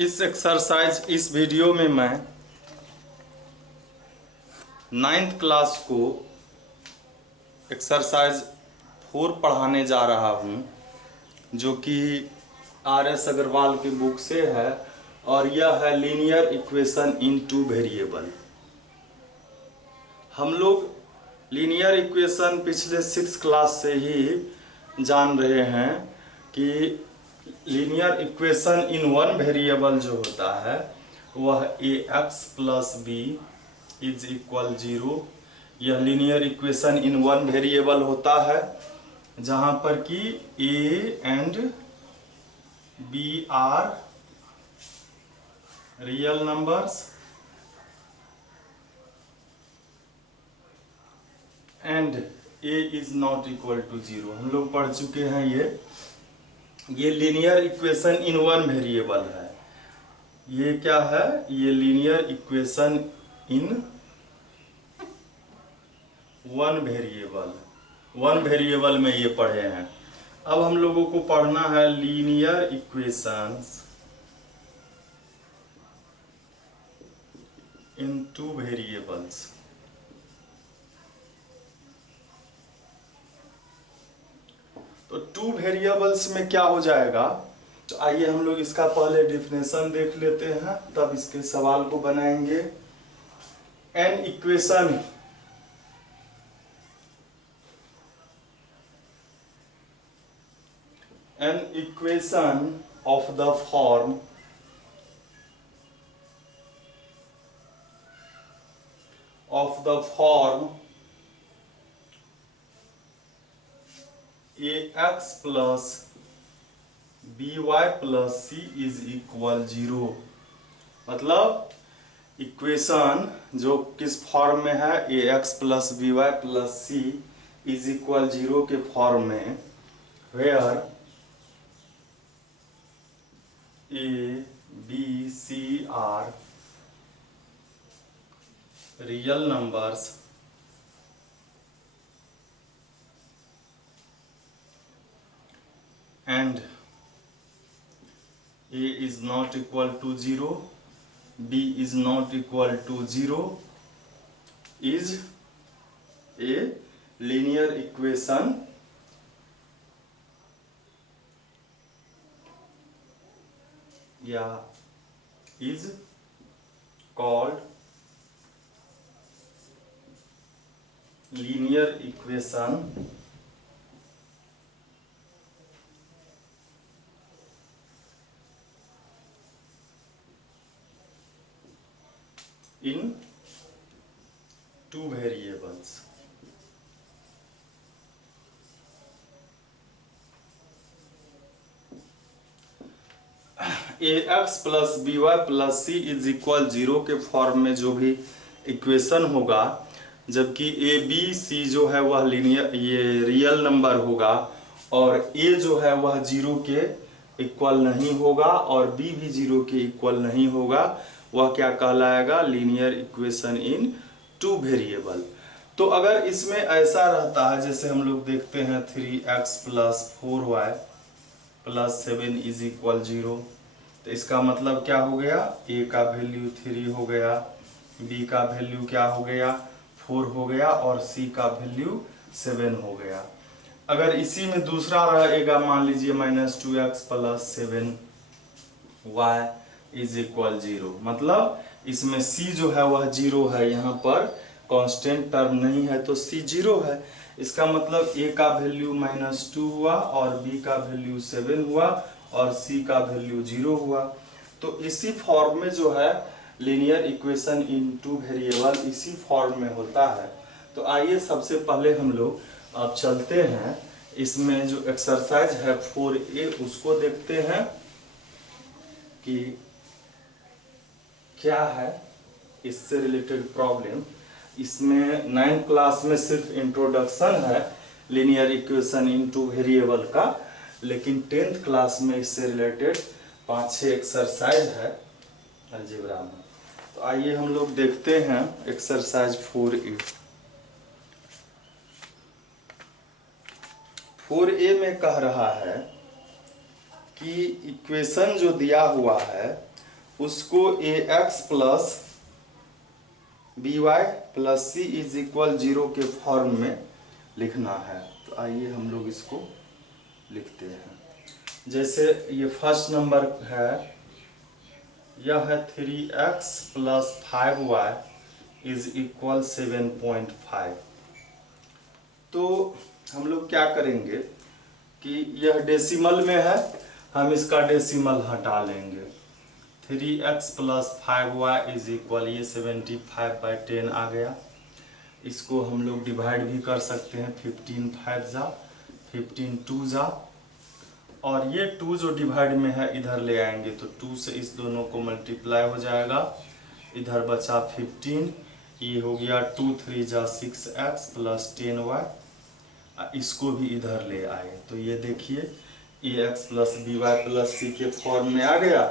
इस वीडियो में मैं 9th क्लास को एक्सरसाइज 4 पढ़ाने जा रहा हूँ, जो कि RS अग्रवाल की बुक से है और यह है लीनियर इक्वेशन इन 2 वेरिएबल। हम लोग लीनियर इक्वेशन पिछले 6th क्लास से ही जान रहे हैं कि लीनियर इक्वेशन इन 1 वेरिएबल जो होता है वह ax plus B is equal 0। यह लीनियर इक्वेशन इन 1 वेरिएबल होता है, जहाँ पर कि a and b are real numbers and a is not equal to 0। हम लोग पढ़ चुके हैं ये लीनियर इक्वेशन इन 1 वेरिएबल है। ये क्या है? ये लीनियर इक्वेशन इन 1 वेरिएबल में ये पढ़े हैं। अब हम लोगों को पढ़ना है लीनियर इक्वेशंस इन 2 वेरिएबल्स। तो 2 वेरिएबल्स में क्या हो जाएगा, तो आइए हम लोग इसका पहले डिफिनेशन देख लेते हैं, तब इसके सवाल को बनाएंगे। An equation of the form ax plus by plus c is equal 0। मतलब इक्वेशन जो किस फॉर्म में है, ax plus by plus c is equal 0 के फॉर्म में, where a b c are real numbers and a is not equal to 0, b is not equal to 0 is a linear equation is called linear equation in 2 variables. ax plus by plus c is equal 0 के form में जो भी equation होगा, जबकि a b c जो है वह linear ये रियल नंबर होगा और a जो है वह 0 के इक्वल नहीं होगा और b भी 0 के इक्वल नहीं होगा, वह क्या कहलाएगा? Linear equation in 2 variable. तो अगर इसमें ऐसा रहता है, जैसे हम लोग देखते हैं 3x plus 4y plus 7 is equal 0, तो इसका मतलब क्या हो गया? a का वैल्यू 3 हो गया, b का वैल्यू क्या हो गया? 4 हो गया और c का वैल्यू 7 हो गया। अगर इसी में दूसरा रहेगा, मान लीजिए -2x plus 7y is equal 0, मतलब इसमें c जो है वह 0 है, यहाँ पर कांस्टेंट टर्म नहीं है तो c 0 है। इसका मतलब a का वैल्यू -2 हुआ और b का वैल्यू 7 हुआ और c का वैल्यू 0 हुआ। तो इसी फॉर्म में जो है लीनियर इक्वेशन इन 2 वेरिएबल इसी फॉर्म में होता है। तो आइए सबसे पहले हम लोग अब चलते हैं, इसमें जो एक्सरसाइज है 4a उसको देखते हैं कि क्या है इससे रिलेटेड प्रॉब्लम। इसमें 9th क्लास में सिर्फ इंट्रोडक्शन है लीनियर इक्वेशन इन 2 वेरिएबल का, लेकिन 10th क्लास में इससे रिलेटेड 5-6 एक्सरसाइज है अलजेब्रा में। तो आइए हम लोग देखते हैं एक्सरसाइज 4a। 4a में कह रहा है कि इक्वेशन जो दिया हुआ है उसको a x plus B Y plus C is equal 0 के फॉर्म में लिखना है। तो आइए हम लोग इसको लिखते हैं। जैसे ये फर्स्ट नंबर है, यह है 3x plus 5y is equal 7.5। तो हम लोग क्या करेंगे कि यह डेसिमल में है, हम इसका डेसिमल हटा लेंगे। 3x plus 5y is equal, ये 75/10 आ गया। इसको हम लोग डिवाइड भी कर सकते हैं, 15 5 जा 15 2 जा, और ये 2 जो डिवाइड में है इधर ले आएंगे तो 2 से इस दोनों को मल्टीप्लाई हो जाएगा, इधर बचा 15, ये हो गया 2 3 जा 6x प्लस 10y। इसको भी इधर ले आए तो ये देखिए ax plus B Y plus c के फॉर्म में आ गया।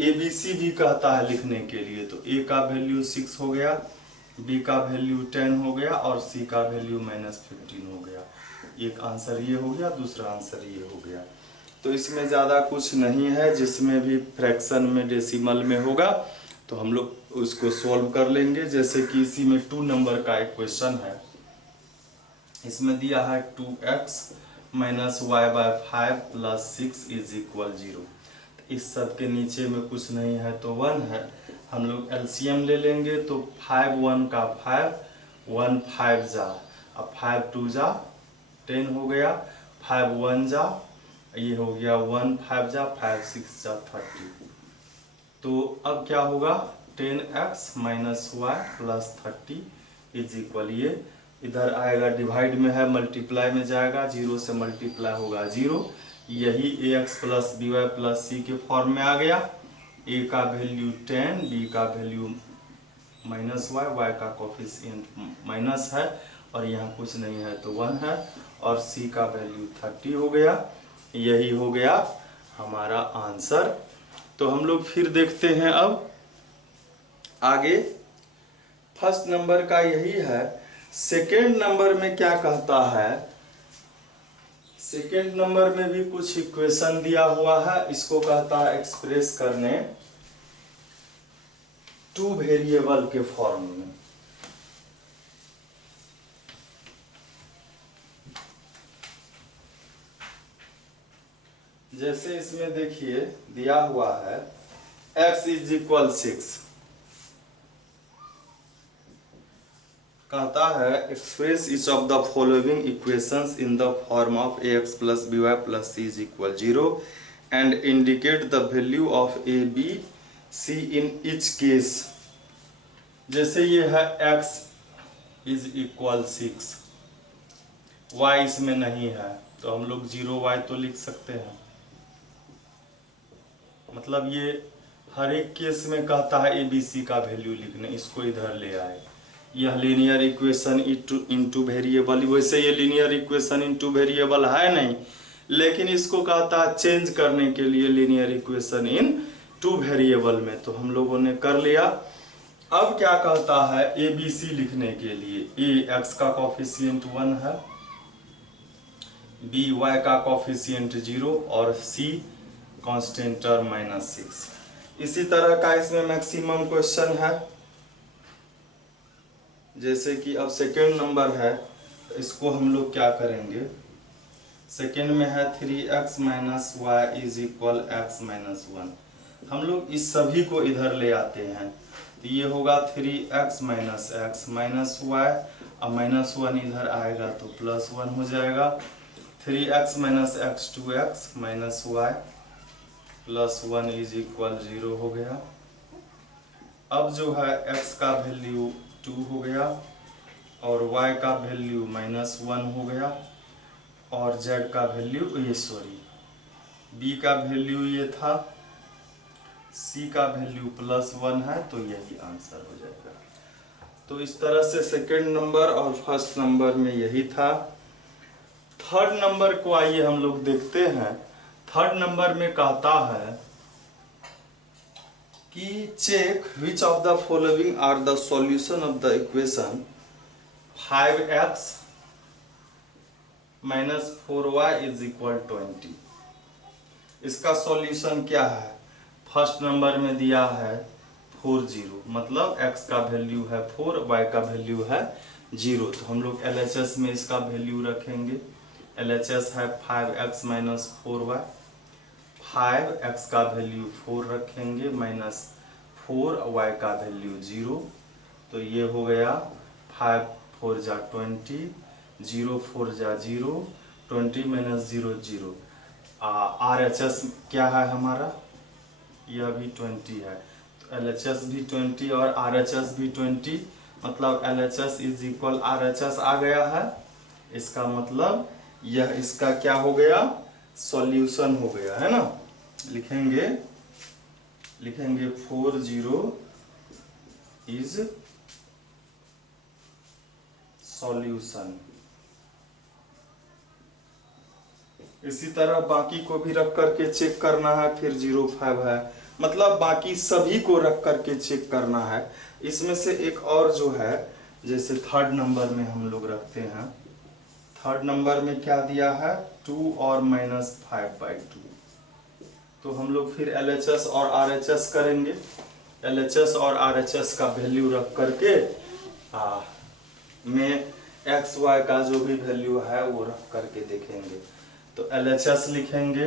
ABC भी कहता है लिखने के लिए, तो a का वैल्यू 6 हो गया, b का वैल्यू 10 हो गया और c का वैल्यू -15 हो गया। एक आंसर ये हो गया, दूसरा आंसर ये हो गया। तो इसमें ज़्यादा कुछ नहीं है, जिसमें भी फ्रैक्शन में डेसिमल में होगा तो हम लोग उसको सॉल्व कर लेंगे। जैसे कि इसी में 2 नंबर का एक क्वेश्चन है, इसमें दिया है 2x minus Y by 5 plus 6 is equal 0। इस सब के नीचे में कुछ नहीं है तो 1 है, हम लोग एलसीएम ले लेंगे तो 5 1 का 5, 1 5 जा, अब 5 2 जा 10 हो गया, 5 1 जा, ये हो गया 1 5 जा 5 6 जा 30। तो अब क्या होगा, 10x minus Y plus 30 is equal, ये इधर आएगा डिवाइड में है, मल्टीप्लाई में जाएगा, 0 से मल्टीप्लाई होगा 0। यही ax plus B Y plus c के फॉर्म में आ गया। a का वैल्यू 10, b का वैल्यू माइनस वाई, y का कोफिशिएंट माइनस है और यहाँ कुछ नहीं है तो 1 है, और c का वैल्यू 30 हो गया। यही हो गया हमारा आंसर। तो हम लोग फिर देखते हैं अब आगे। फर्स्ट नंबर का यही है। सेकेंड नंबर में क्या कहता है, सेकेंड नंबर में भी कुछ इक्वेशन दिया हुआ है, इसको कहता है एक्सप्रेस करने 2 वेरिएबल के फॉर्म में। जैसे इसमें देखिए दिया हुआ है x इज इक्वल 6, कहता है express each of the following equations in the form of ax plus B Y plus C is equal 0 and indicate the value of a b c in each case. जैसे ये है x is equal 6, y इसमें नहीं है तो हम लोग 0y तो लिख सकते हैं। मतलब ये हर एक केस में कहता है ABC का वैल्यू लिखने, इसको इधर ले आए। यह लीनियर इक्वेशन इनटू वेरिएबल, वैसे ये लीनियर इक्वेशन इनटू वेरिएबल है नहीं, लेकिन इसको कहता है चेंज करने के लिए लीनियर इक्वेशन इन 2 वेरिएबल में, तो हम लोगों ने कर लिया। अब क्या कहता है ABC लिखने के लिए, a x का कोफिशिएंट 1 है, b y का कोफिशिएंट 0 और c कांस्टेंट टर्म -6। इसी तरह का इसमें मैक्सिमम क्वेश्चन है। जैसे कि अब सेकेंड नंबर है तो इसको हम लोग क्या करेंगे, सेकेंड में है 3x minus Y is equal x minus 1। हम लोग इस सभी को इधर ले आते हैं तो ये होगा 3x minus x minus Y, अब -1 इधर आएगा तो +1 हो जाएगा। 3x minus x 2x minus Y +1 is equal 0 हो गया। अब जो है x का वैल्यू 2 हो गया और y का वैल्यू -1 हो गया और z का वैल्यू b का वैल्यू ये था, c का वैल्यू +1 है, तो यही आंसर हो जाएगा। तो इस तरह से सेकंड नंबर और फर्स्ट नंबर में यही था। थर्ड नंबर को आइए हम लोग देखते हैं। थर्ड नंबर में कहता है कि check which of the following are the solution of the equation 5x -4y is equal 20। इसका सॉल्यूशन क्या है, फर्स्ट नंबर में दिया है 4 0, मतलब x का वैल्यू है 4, y का वैल्यू है 0। तो हम लोग LHS में इसका वैल्यू रखेंगे। LHS है 5x माइनस 4y। 5x का वैल्यू 4 रखेंगे माइनस 4y का वैल्यू 0। तो ये हो गया 5 4 जा 20, 0 4 जा 0, 20 माइनस 0 0। RHS क्या है हमारा, यह भी 20 है। तो LHS भी 20 और RHS भी 20, मतलब LHS इज इक्वल RHS आ गया है। इसका मतलब यह इसका क्या हो गया, सॉल्यूशन हो गया है ना। लिखेंगे 4 0 इज सॉल्यूशन। इसी तरह बाकी को भी रख करके चेक करना है। फिर 0 5 है, मतलब बाकी सभी को रख करके चेक करना है। इसमें से एक और जो है, जैसे थर्ड नंबर में हम लोग रखते हैं। थर्ड नंबर में क्या दिया है, 2 और माइनस 5/2। तो हम लोग फिर LHS और RHS करेंगे। LHS और RHS का वैल्यू रख करके में एक्स वाई का जो भी वैल्यू है वो रख करके देखेंगे। तो LHS लिखेंगे,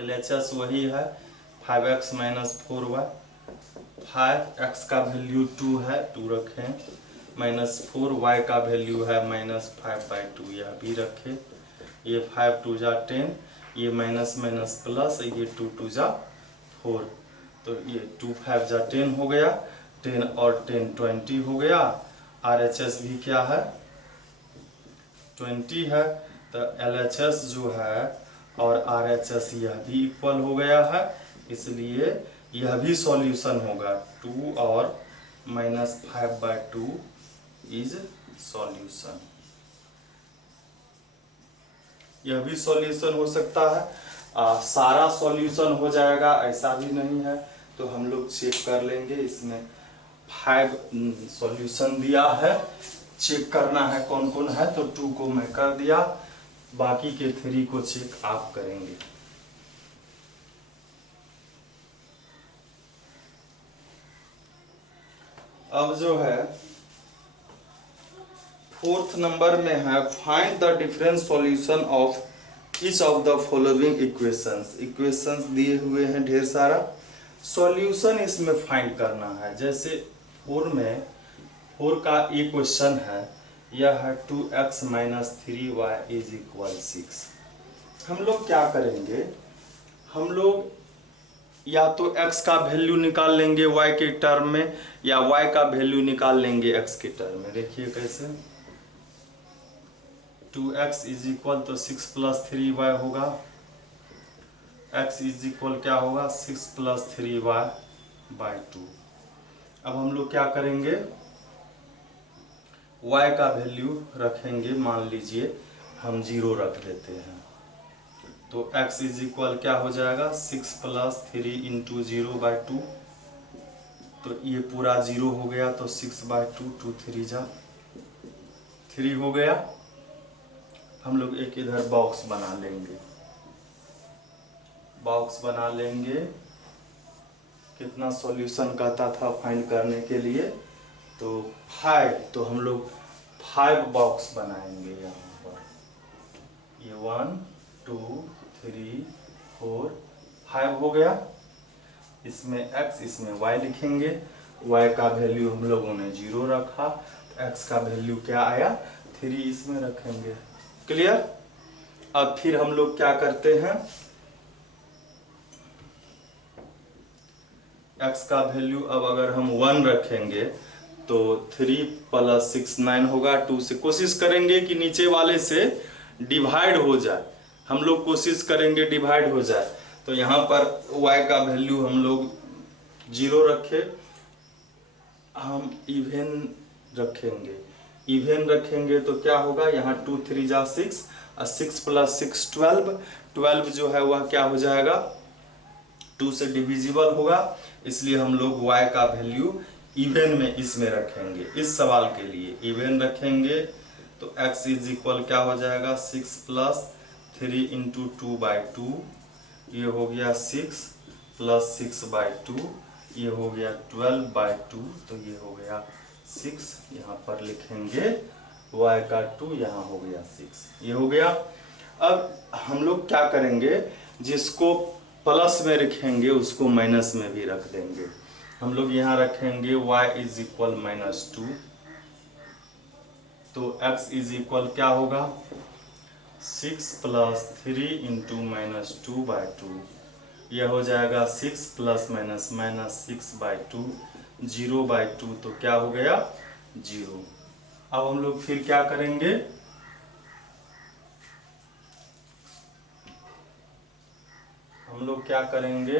LHS वही है 5x माइनस 4y। 5x का वैल्यू 2 है, 2 रखें, माइनस 4y का वैल्यू है माइनस 5/2, यह भी रखें। ये 5 2 जा 10, ये माइनस माइनस प्लस, ये 2 2 जा 4। तो ये 2 5 जा 10 हो गया, 10 और 10 20 हो गया। RHS भी क्या है, 20 है। तो LHS जो है और RHS यह भी इक्वल हो गया है, इसलिए यह भी सॉल्यूशन होगा। 2 और माइनस 5/2 इज सॉल्यूशन। यह भी सॉल्यूशन हो सकता है। सारा सॉल्यूशन हो जाएगा ऐसा भी नहीं है, तो हम लोग चेक कर लेंगे। इसमें 5 सॉल्यूशन दिया है, चेक करना है कौन कौन है। तो 2 को मैं कर दिया, बाकी के 3 को चेक आप करेंगे। अब जो है फोर्थ नंबर में है, find the difference solution of each of the following equations. Equations दिए हुए हैं ढेर सारा, सॉल्यूशन इसमें फाइंड करना है। जैसे 4 का एक क्वेश्चन है, यह है 2x minus 3y is equal 6। हम लोग क्या करेंगे, हम लोग या तो x का वैल्यू निकाल लेंगे y के टर्म में, या y का वैल्यू निकाल लेंगे x के टर्म में। देखिए कैसे, 2x इज इक्वल तो 6 प्लस 3y होगा, x इज इक्वल क्या होगा 6 प्लस 3y/2। अब हम लोग क्या करेंगे, y का वैल्यू रखेंगे, मान लीजिए हम 0 रख देते हैं। तो x इज इक्वल क्या हो जाएगा 6 प्लस 3 इंटू 0/2। तो ये पूरा 0 हो गया, तो 6/2, 2 3 जा 3 हो गया। हम लोग एक इधर बॉक्स बना लेंगे, बॉक्स बना लेंगे। कितना सॉल्यूशन कहता था फाइंड करने के लिए, तो 5। तो हम लोग 5 बॉक्स बनाएंगे यहाँ पर। ये 1 2 3 4 5 हो गया। इसमें x, इसमें y लिखेंगे। y का वैल्यू हम लोगों ने 0 रखा, तो x का वैल्यू क्या आया 3 इसमें रखेंगे। क्लियर। अब फिर हम लोग क्या करते हैं, x का वैल्यू अब अगर हम 1 रखेंगे तो 3 प्लस 6 9 होगा। 2 से कोशिश करेंगे कि नीचे वाले से डिवाइड हो जाए, हम लोग कोशिश करेंगे डिवाइड हो जाए। तो यहाँ पर y का वैल्यू हम लोग 0 रखे, हम इवेन रखेंगे। इवेन रखेंगे तो क्या होगा, यहाँ 2 3 जा 6, और 6 प्लस 6 12। 12 जो है वह क्या हो जाएगा 2 से डिविजिबल होगा, इसलिए हम लोग y का वैल्यू इवेन में इसमें रखेंगे। इस सवाल के लिए इवेन रखेंगे, तो x इज इक्वल क्या हो जाएगा 6 प्लस 3 इंटू 2/2। ये हो गया 6 प्लस 6/2, ये हो गया 12/2, तो ये हो गया 6, यहाँ पर लिखेंगे y का 2, यहाँ हो गया 6, ये हो गया। अब हम लोग क्या करेंगे, जिसको प्लस में रखेंगे उसको माइनस में भी रख देंगे। हम लोग यहाँ रखेंगे y इज इक्वल -2, तो x इज इक्वल क्या होगा 6 + 3 × -2/2, यह हो जाएगा 6 ± -6/2, 0/2, तो क्या हो गया 0। अब हम लोग फिर क्या करेंगे, हम लोग क्या करेंगे,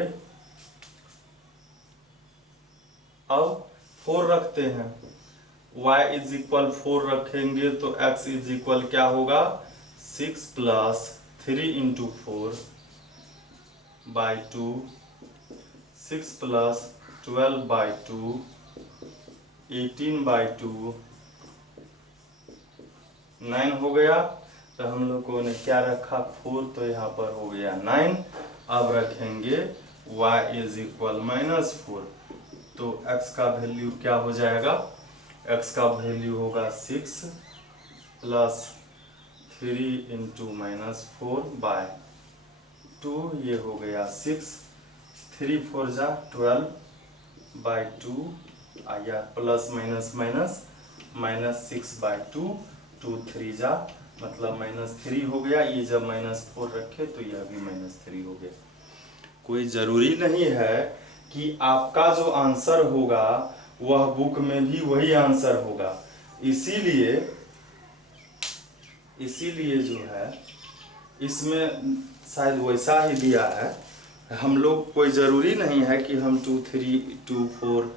अब 4 रखते हैं, y इज इक्वल 4 रखेंगे तो x इज इक्वल क्या होगा 6 + 3 × 4/2, 6 + 12/2, 18/2, 9 हो गया। तो हम लोगों ने क्या रखा 4, तो यहाँ पर हो गया 9। अब रखेंगे y इज इक्वल -4, तो x का वैल्यू क्या हो जाएगा, x का वैल्यू होगा 6 + 3 × -4/2, ये हो गया 6, 3 × 4 = 12/2, या प्लस माइनस -6/2, 2 × 3 = मतलब -3 हो गया। ये जब -4 रखे तो यह भी -3 हो गया। कोई ज़रूरी नहीं है कि आपका जो आंसर होगा वह बुक में भी वही आंसर होगा, इसीलिए जो है इसमें शायद वैसा ही दिया है। हम लोग कोई ज़रूरी नहीं है कि हम 2 3 2 4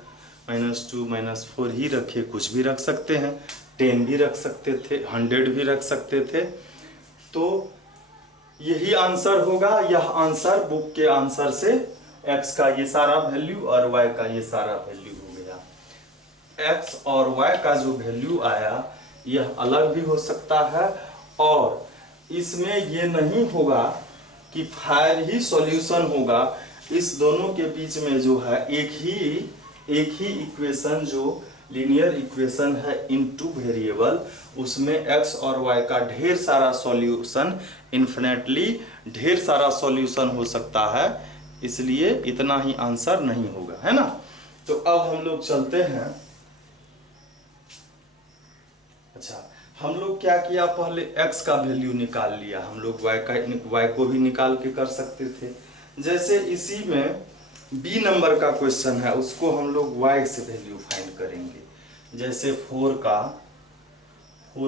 -2 -4 ही रखे, कुछ भी रख सकते हैं, 10 भी रख सकते थे, 100 भी रख सकते थे। तो यही आंसर होगा। यह आंसर बुक के आंसर से x का ये सारा वैल्यू और y का ये सारा वैल्यू हो गया। x और y का जो वैल्यू आया यह अलग भी हो सकता है, और इसमें ये नहीं होगा कि 5 ही सॉल्यूशन होगा। इस दोनों के बीच में जो है एक ही इक्वेशन जो लीनियर इक्वेशन है इन 2 वेरिएबल, उसमें x और y का ढेर सारा सॉल्यूशन, इन्फिनेटली ढेर सारा सॉल्यूशन हो सकता है, इसलिए इतना ही आंसर नहीं होगा, है ना। तो अब हम लोग चलते हैं। अच्छा, हम लोग क्या किया, पहले x का वैल्यू निकाल लिया, हम लोग y को भी निकाल के कर सकते थे। जैसे इसी में b नंबर का क्वेश्चन है, उसको हम लोग y से वैल्यू फाइंड करेंगे। जैसे 4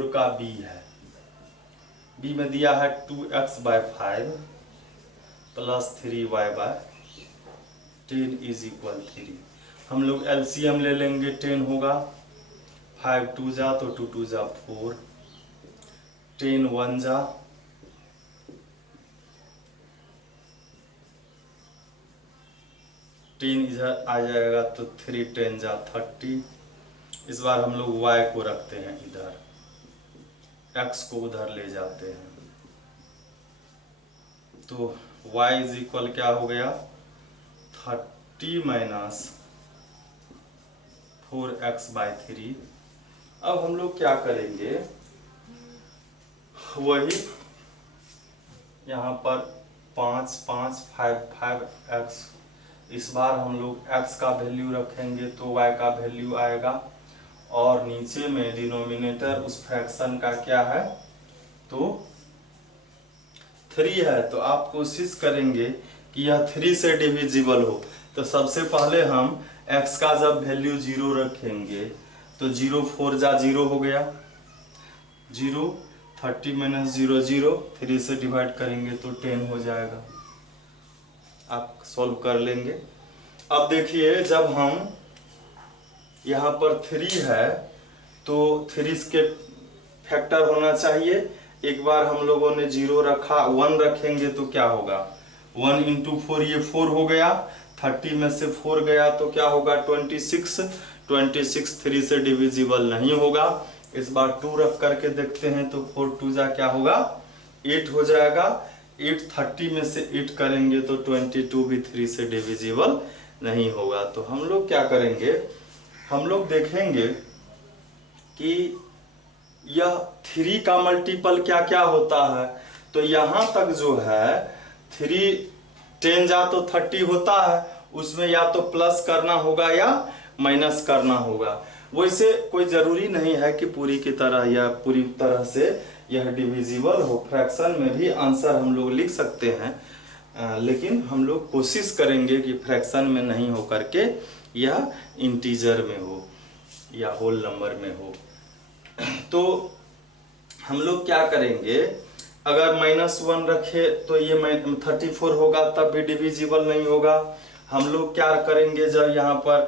का b है, b में दिया है 2x/5 + 3y/10 = 3। हम लोग एलसीएम ले लेंगे, 10 होगा, 5 2 जा तो 2 2 जा 4, 10 1 जा, 10 इधर आ जाएगा तो 3 10 जा 30। इस बार हम लोग y को रखते हैं इधर, x को उधर ले जाते हैं, तो y इज इक्वल क्या हो गया 30 - 4x/3। अब हम लोग क्या करेंगे, वही यहाँ पर 5 5 5 5x, इस बार हम लोग x का वैल्यू रखेंगे तो y का वैल्यू आएगा, और नीचे में डिनोमिनेटर उस फ्रैक्शन का क्या है, तो 3 है। तो आप कोशिश करेंगे कि यह 3 से डिविजिबल हो। तो सबसे पहले हम x का जब वैल्यू 0 रखेंगे तो 0 4 जा 0 हो गया, 0 30 - 0 0, 3 से डिवाइड करेंगे तो 10 हो जाएगा। आप सॉल्व कर लेंगे। अब देखिए, जब हम यहाँ पर 3 है तो 3 के फैक्टर होना चाहिए। एक बार हम लोगों ने 0 रखा, 1 रखेंगे तो क्या होगा, 1 × 4, ये 4 हो गया, 30 में से 4 गया तो क्या होगा 26। 26 3 से डिविजिबल नहीं होगा। इस बार 2 रख करके देखते हैं तो 4 2 जा क्या होगा 8 हो जाएगा। 8 30 में से 8 करेंगे तो 22 भी 3 से डिविजिबल नहीं होगा। तो हम लोग क्या करेंगे, हम लोग देखेंगे कि यह 3 का मल्टीपल क्या क्या होता है। तो यहाँ तक जो है 3 10 जा तो 30 होता है, उसमें या तो प्लस करना होगा या माइनस करना होगा। वैसे कोई जरूरी नहीं है कि पूरी की तरह या पूरी तरह से यह डिविजिबल हो, फ्रैक्शन में भी आंसर हम लोग लिख सकते हैं, लेकिन हम लोग कोशिश करेंगे कि फ्रैक्शन में नहीं हो करके यह इंटीजर में हो या होल नंबर में हो। तो हम लोग क्या करेंगे, अगर -1 रखे तो ये 34 होगा, तब भी डिविजिबल नहीं होगा। हम लोग क्या करेंगे, जब यहाँ पर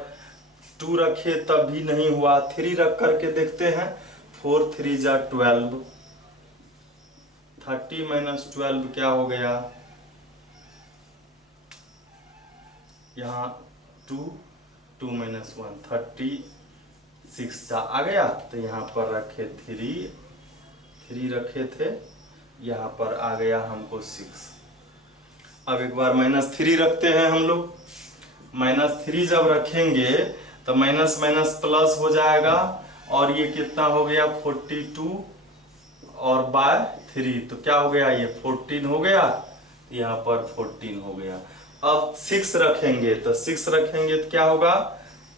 2 रखे तब भी नहीं हुआ, 3 रख करके देखते हैं, 4 3 जा 12, 30 - 12 क्या हो गया, यहाँ 2 2 - 1 36 जा आ गया। तो यहाँ पर रखे 3 रखे थे, यहाँ पर आ गया हमको 6। अब एक बार -3 रखते हैं हम लोग, -3 जब रखेंगे तो माइनस माइनस प्लस हो जाएगा, और ये कितना हो गया 42 और बाय 3, तो क्या हो गया, ये 14 हो गया, यहाँ पर 14 हो गया। अब 6 रखेंगे तो 6 रखेंगे तो क्या होगा,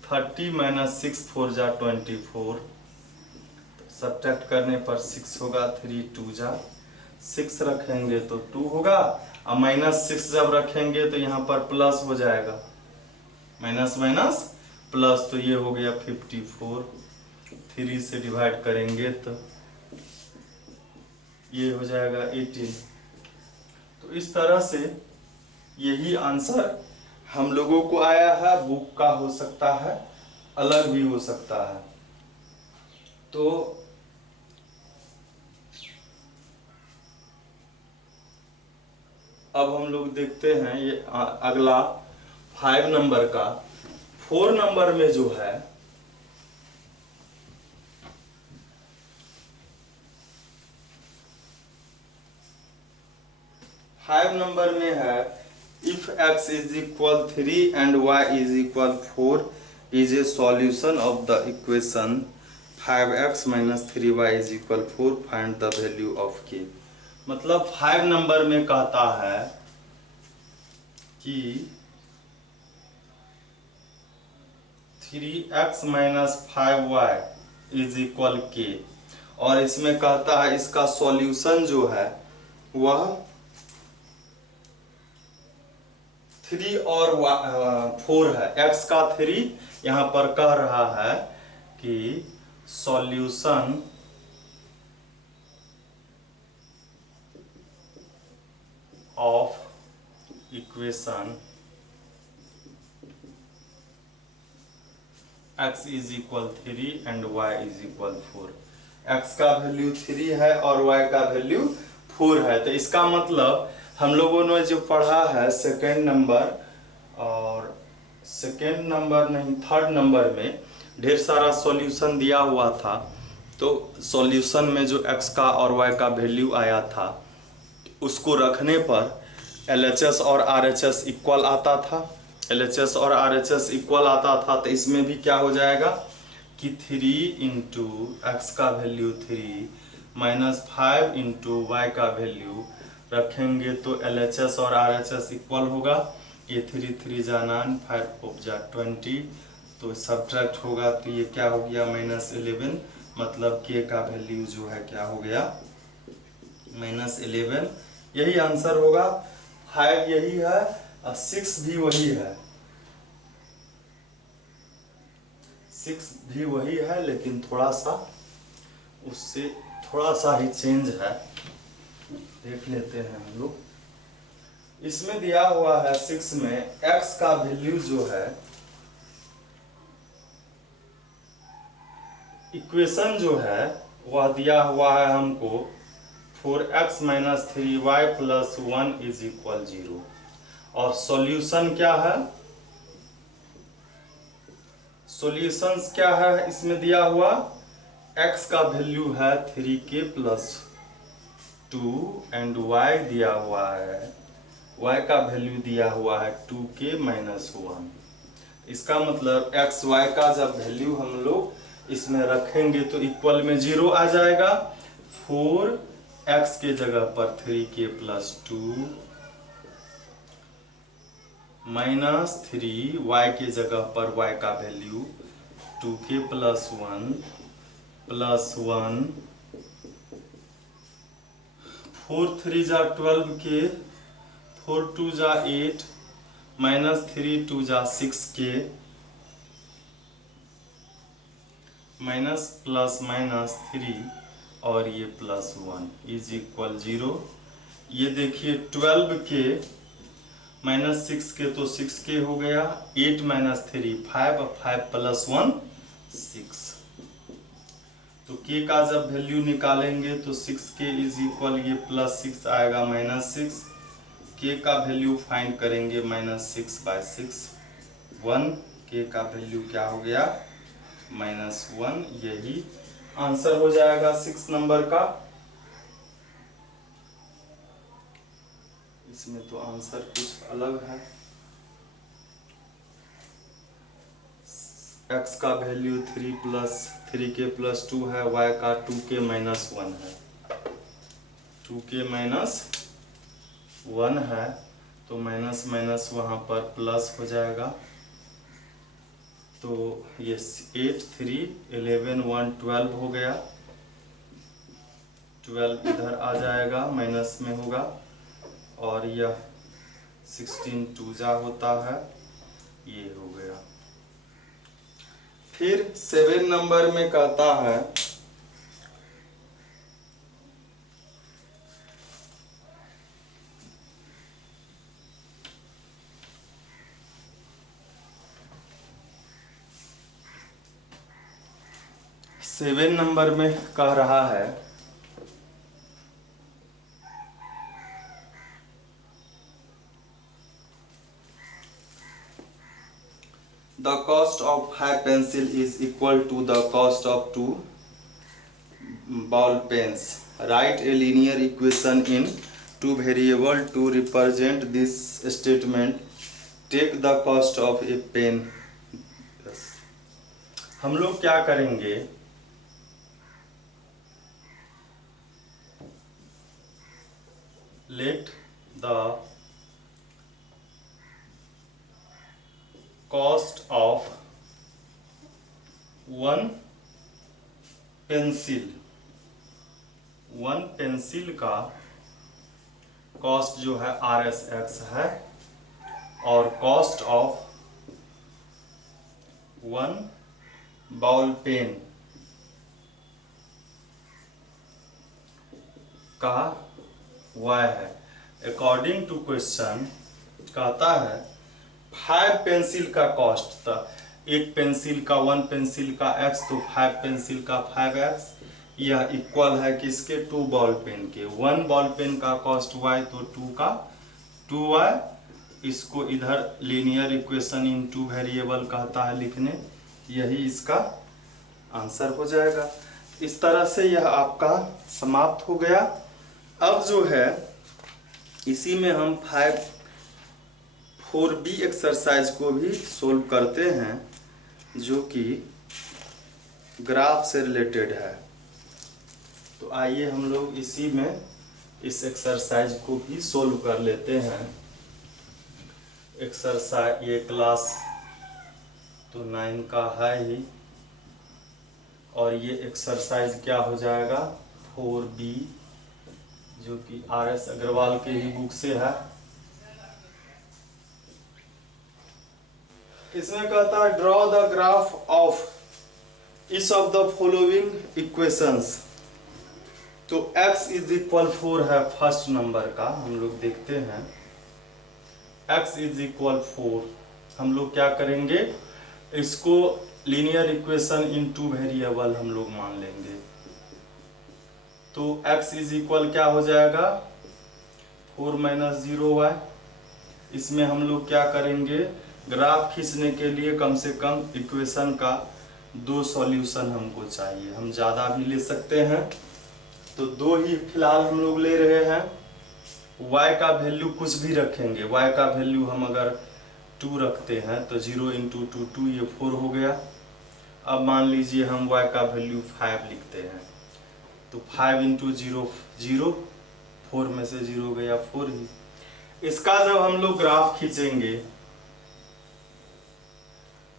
30 - 6 4 जा 24, सब्ट्रैक्ट करने पर 6 होगा, 3 2 जा 6 रखेंगे तो 2 होगा। अब -6 जब रखेंगे तो यहाँ पर प्लस हो जाएगा, माइनस माइनस प्लस, तो ये हो गया 54, 3 से डिवाइड करेंगे तो ये हो जाएगा 18। तो इस तरह से यही आंसर हम लोगों को आया है। बुक का हो सकता है, अलग भी हो सकता है। तो अब हम लोग देखते हैं ये अगला 5 नंबर का। 4 नंबर में जो है, फाइव नंबर में है, if x is equal 3 and y is equal 4 is a solution of the equation 5x - 3y is equal 4, find the value of k। मतलब 5 नंबर में कहता है कि 3x - 5y is equal k, और इसमें कहता है इसका सॉल्यूशन जो है वह 3 और 4 है। x का 3 यहाँ पर कह रहा है कि solution of equation x is equal 3 and y is equal 4। x का वैल्यू 3 है और y का वैल्यू 4 है। तो इसका मतलब हम लोगों ने जो पढ़ा है सेकेंड नंबर, और सेकेंड नंबर नहीं, थर्ड नंबर में ढेर सारा सॉल्यूशन दिया हुआ था। तो सॉल्यूशन में जो x का और y का वैल्यू आया था, उसको रखने पर LHS और RHS इक्वल आता था। LHS और RHS इक्वल आता था, तो इसमें भी क्या हो जाएगा कि 3 इंटू एक्स का वैल्यू 3 - 5 इंटू वाई का वैल्यू रखेंगे तो LHS और RHS इक्वल होगा। ये 3 3 जा 9, 5 4 जा 20, तो सब्ट्रैक्ट होगा तो ये क्या हो गया -11, मतलब k का वैल्यू जो है क्या हो गया -11। यही आंसर होगा। 5 यही है और 6 भी वही है, 6 भी वही है, लेकिन थोड़ा सा उससे थोड़ा सा ही चेंज है। देख लेते हैं हम लोग। इसमें दिया हुआ है 6 में x का वैल्यू जो है, इक्वेशन जो है वह दिया हुआ है हमको 4x - 3y + 1 इज इक्वल 0, और सॉल्यूशन क्या है, सॉल्यूशंस क्या है इसमें दिया हुआ, x का वैल्यू है 3k + 2 एंड y दिया हुआ है, y का वैल्यू दिया हुआ है 2k माइनस 1। इसका मतलब एक्स वाई का जब वैल्यू हम लोग इसमें रखेंगे तो इक्वल में 0 आ जाएगा। 4x के जगह पर 3k प्लस 2 माइनस 3y के जगह पर y का वैल्यू 2k प्लस 1 प्लस 1 4 3 जा 12k 4 2 जा 8 माइनस 3 2 जा 6k माइनस प्लस माइनस 3 और ये प्लस 1 इज इक्वल 0। ये देखिए 12k माइनस 6k तो 6k हो गया, 8 माइनस 3 5, 5 प्लस 1 6। तो k का जब वैल्यू निकालेंगे तो 6k इज इक्वल ये प्लस 6 आएगा माइनस 6। k का वैल्यू फाइंड करेंगे माइनस 6/6 1। k का वैल्यू क्या हो गया -1। यही आंसर हो जाएगा 6 नंबर का। इसमें तो आंसर कुछ अलग है। x का वैल्यू 3k प्लस 2 है, y का 2k माइनस 1 है, 2k माइनस 1 है तो माइनस माइनस वहाँ पर प्लस हो जाएगा। तो ये 8 3 11 1 12 हो गया, 12 इधर आ जाएगा माइनस में होगा और यह 16 2 जा होता है, ये हो गया। फिर 7 नंबर में कहता है कह रहा है the cost of 5 pencil is equal to the cost of 2 ball pens. Write a linear equation in 2 variable to represent this statement. Take the cost of a pen. Yes. हम लोग क्या करेंगे, let the cost of one pencil का cost जो है RSX है और cost of 1 ball pen का Y है। अकॉर्डिंग टू क्वेश्चन कहता है 5 पेंसिल का कॉस्ट था, एक पेंसिल का 1 पेंसिल का x तो 5 पेंसिल का 5x, यह इक्वल है किसके 2 बॉल पेन के। 1 बॉल पेन का कॉस्ट y तो 2 का 2y। इसको इधर लीनियर इक्वेशन इन 2 वेरिएबल कहता है लिखने, यही इसका आंसर हो जाएगा। इस तरह से यह आपका समाप्त हो गया। अब जो है इसी में हम 4b एक्सरसाइज को भी सोल्व करते हैं जो कि ग्राफ से रिलेटेड है। तो आइए हम लोग इसी में इस एक्सरसाइज को भी सोल्व कर लेते हैं। एक्सरसाइज ये क्लास तो 9 का है ही और ये एक्सरसाइज क्या हो जाएगा 4b जो कि RS अग्रवाल के ही बुक से है। इसमें कहता है draw the graph of each of the following equations. तो x इज इक्वल 4 है फर्स्ट नंबर का, हम लोग देखते हैं x इज इक्वल 4। हम लोग क्या करेंगे, इसको लीनियर इक्वेशन इन 2 वेरिएबल हम लोग मान लेंगे। तो x इज इक्वल क्या हो जाएगा 4 माइनस 0y। इसमें हम लोग क्या करेंगे, ग्राफ खींचने के लिए कम से कम इक्वेशन का 2 सॉल्यूशन हमको चाहिए, हम ज़्यादा भी ले सकते हैं। तो 2 ही फिलहाल हम लोग ले रहे हैं। y का वैल्यू कुछ भी रखेंगे, y का वैल्यू हम अगर 2 रखते हैं तो 0 इंटू 2 2, ये 4 हो गया। अब मान लीजिए हम y का वैल्यू 5 लिखते हैं, तो 5 इंटू 0 0, 4 में से 0 गया 4 ही। इसका जब हम लोग ग्राफ खींचेंगे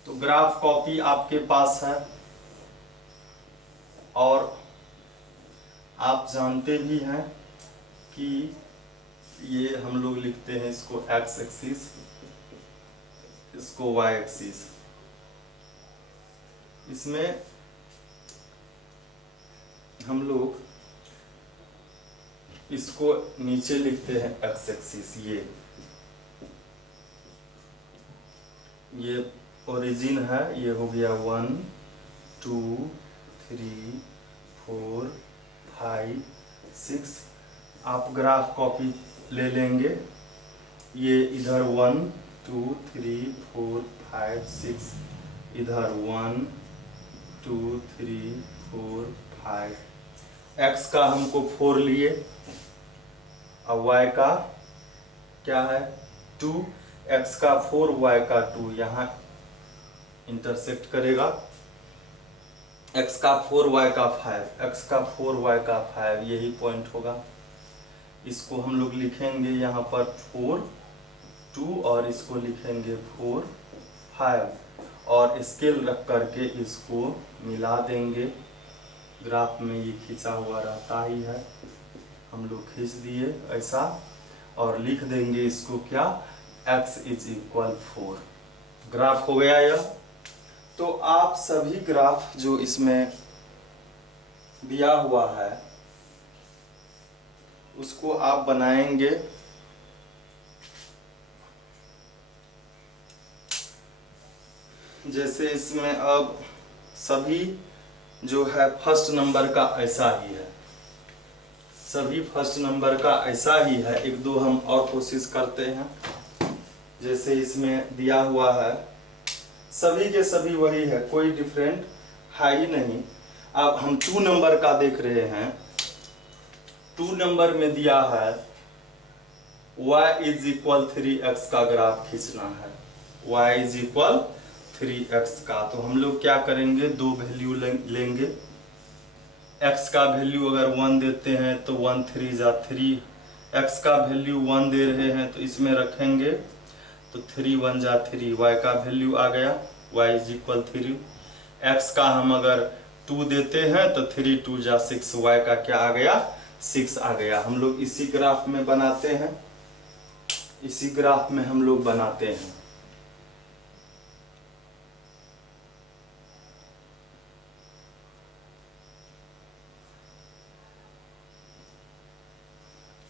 तो ग्राफ कॉपी आपके पास है, और आप जानते भी हैं कि ये हम लोग लिखते हैं इसको x एक्सिस, इसको y एक्सिस। इसमें हम लोग इसको नीचे लिखते हैं x एक्सिस। ये ओरिजिन है, ये हो गया 1 2 3 4 5 6। आप ग्राफ कॉपी ले लेंगे, ये इधर 1 2 3 4 5 6, इधर 1 2 3 4 5। x का हमको 4 लिए, अब y का क्या है 2, x का 4 y का 2, यहाँ इंटरसेक्ट करेगा। x का 4 y का 5, x का 4 y का 5, यही पॉइंट होगा। इसको हम लोग लिखेंगे यहाँ पर 4 2, और इसको लिखेंगे 4 5, और स्केल रख करके इसको मिला देंगे। ग्राफ में ये खींचा हुआ रहता ही है, हम लोग खींच दिए ऐसा, और लिख देंगे इसको क्या, x इज इक्वल 4। ग्राफ हो गया यह। तो आप सभी ग्राफ जो इसमें दिया हुआ है उसको आप बनाएंगे। जैसे इसमें अब सभी जो है फर्स्ट नंबर का ऐसा ही है, सभी फर्स्ट नंबर का ऐसा ही है। एक दो हम और कोशिश करते हैं। जैसे इसमें दिया हुआ है सभी के सभी वही है, कोई डिफरेंट है ही नहीं। अब हम 2 नंबर का देख रहे हैं, 2 नंबर में दिया है y इज इक्वल 3x का ग्राफ खींचना है, y इज इक्वल 3x का। तो हम लोग क्या करेंगे, 2 वैल्यू लेंगे। x का वैल्यू अगर 1 देते हैं तो 1 3 जा 3, x का वैल्यू 1 दे रहे हैं तो इसमें रखेंगे तो 3 1 जा 3, y का वैल्यू आ गया y इज इक्वल 3। x का हम अगर 2 देते हैं तो 3 2 जा 6, y का क्या आ गया 6 आ गया। हम लोग इसी ग्राफ में बनाते हैं, इसी ग्राफ में हम लोग बनाते हैं।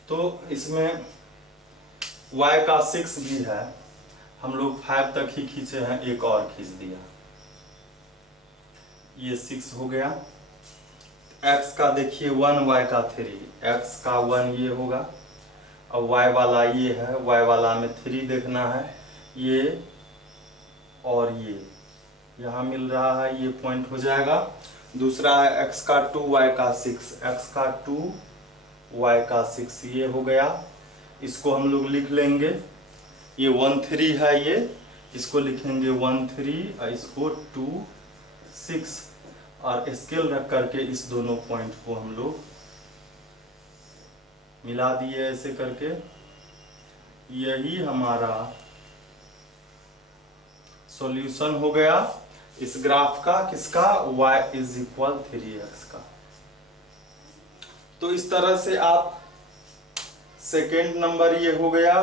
तो इसमें y का 6 भी है, हम लोग 5 तक ही खींचे हैं, एक और खींच दिया, ये 6 हो गया। x का देखिए 1, y का 3, x का 1 ये होगा, अब y वाला ये है, y वाला में 3 देखना है, ये और ये यहाँ मिल रहा है, ये पॉइंट हो जाएगा। दूसरा है x का 2, y का 6, x का 2 y का 6, ये हो गया। इसको हम लोग लिख लेंगे, ये 1 3 है, ये इसको लिखेंगे 1 3 और इसको 2 6, और स्केल रख करके इस दोनों पॉइंट को हम लोग मिला दिए ऐसे करके। यही हमारा सॉल्यूशन हो गया इस ग्राफ का, किसका, y इज इक्वल 3x का। तो इस तरह से आप सेकेंड नंबर ये हो गया।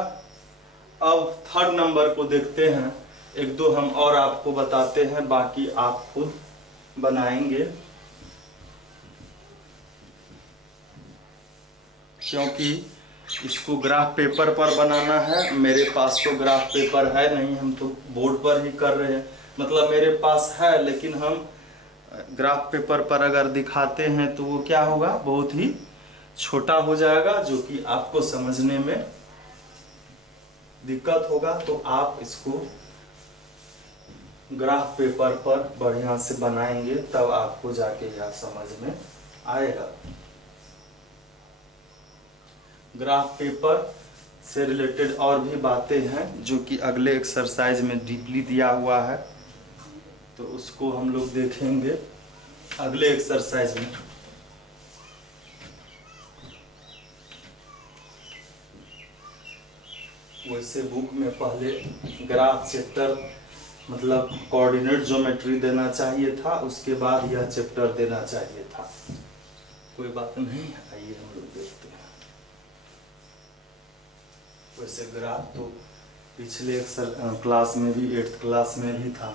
अब थर्ड नंबर को देखते हैं, एक दो हम और आपको बताते हैं, बाकी आप खुद बनाएंगे, क्योंकि इसको ग्राफ पेपर पर बनाना है। मेरे पास तो ग्राफ पेपर है नहीं, हम तो बोर्ड पर ही कर रहे हैं। मतलब मेरे पास है, लेकिन हम ग्राफ पेपर पर अगर दिखाते हैं तो वो क्या होगा, बहुत ही छोटा हो जाएगा, जो कि आपको समझने में दिक्कत होगा। तो आप इसको ग्राफ पेपर पर बढ़िया से बनाएंगे, तब आपको जाके यह समझ में आएगा। ग्राफ पेपर से रिलेटेड और भी बातें हैं जो कि अगले एक्सरसाइज में डीपली दिया हुआ है, तो उसको हम लोग देखेंगे अगले एक्सरसाइज में। वैसे बुक में पहले ग्राफ चैप्टर मतलब कोऑर्डिनेट ज्योमेट्री देना चाहिए था, उसके बाद यह चैप्टर देना चाहिए था। कोई बात नहीं, आइए हम लोग देखते हैं। वैसे ग्राफ तो पिछले क्लास में भी 8th क्लास में भी था।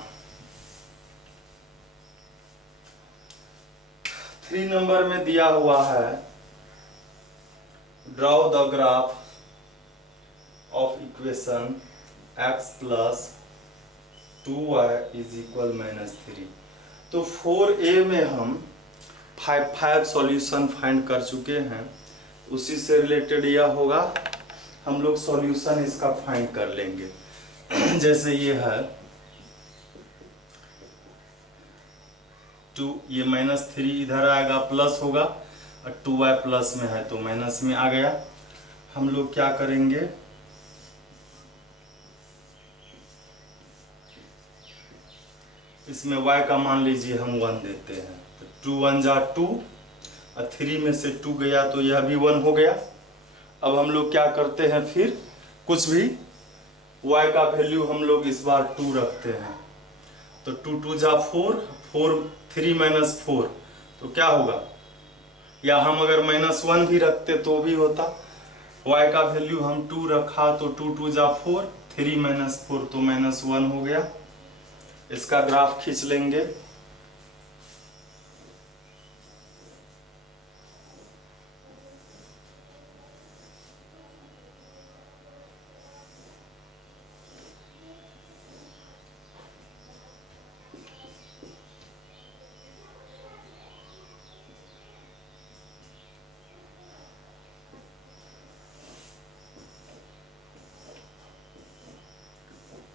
3 नंबर में दिया हुआ है draw the graph of equation x plus 2y is equal -3। तो 4a में हम 5 सॉल्यूशन फाइंड कर चुके हैं, उसी से रिलेटेड यह होगा, हम लोग सॉल्यूशन इसका फाइंड कर लेंगे। जैसे ये है 2, ये -3 इधर आएगा प्लस होगा, और 2y प्लस में है तो माइनस में आ गया। हम लोग क्या करेंगे, इसमें y का मान लीजिए हम 1 देते हैं, तो 2 1 जा 2 और 3 में से 2 गया तो यह भी 1 हो गया। अब हम लोग क्या करते हैं, फिर कुछ भी y का वैल्यू हम लोग इस बार 2 रखते हैं, तो 2 2 जा 4, 4 3 - 4 तो क्या होगा, या हम अगर -1 भी रखते तो भी होता। y का वैल्यू हम 2 रखा तो 2 2 जा 4, 3 - 4 तो -1 हो गया। इसका ग्राफ खींच लेंगे।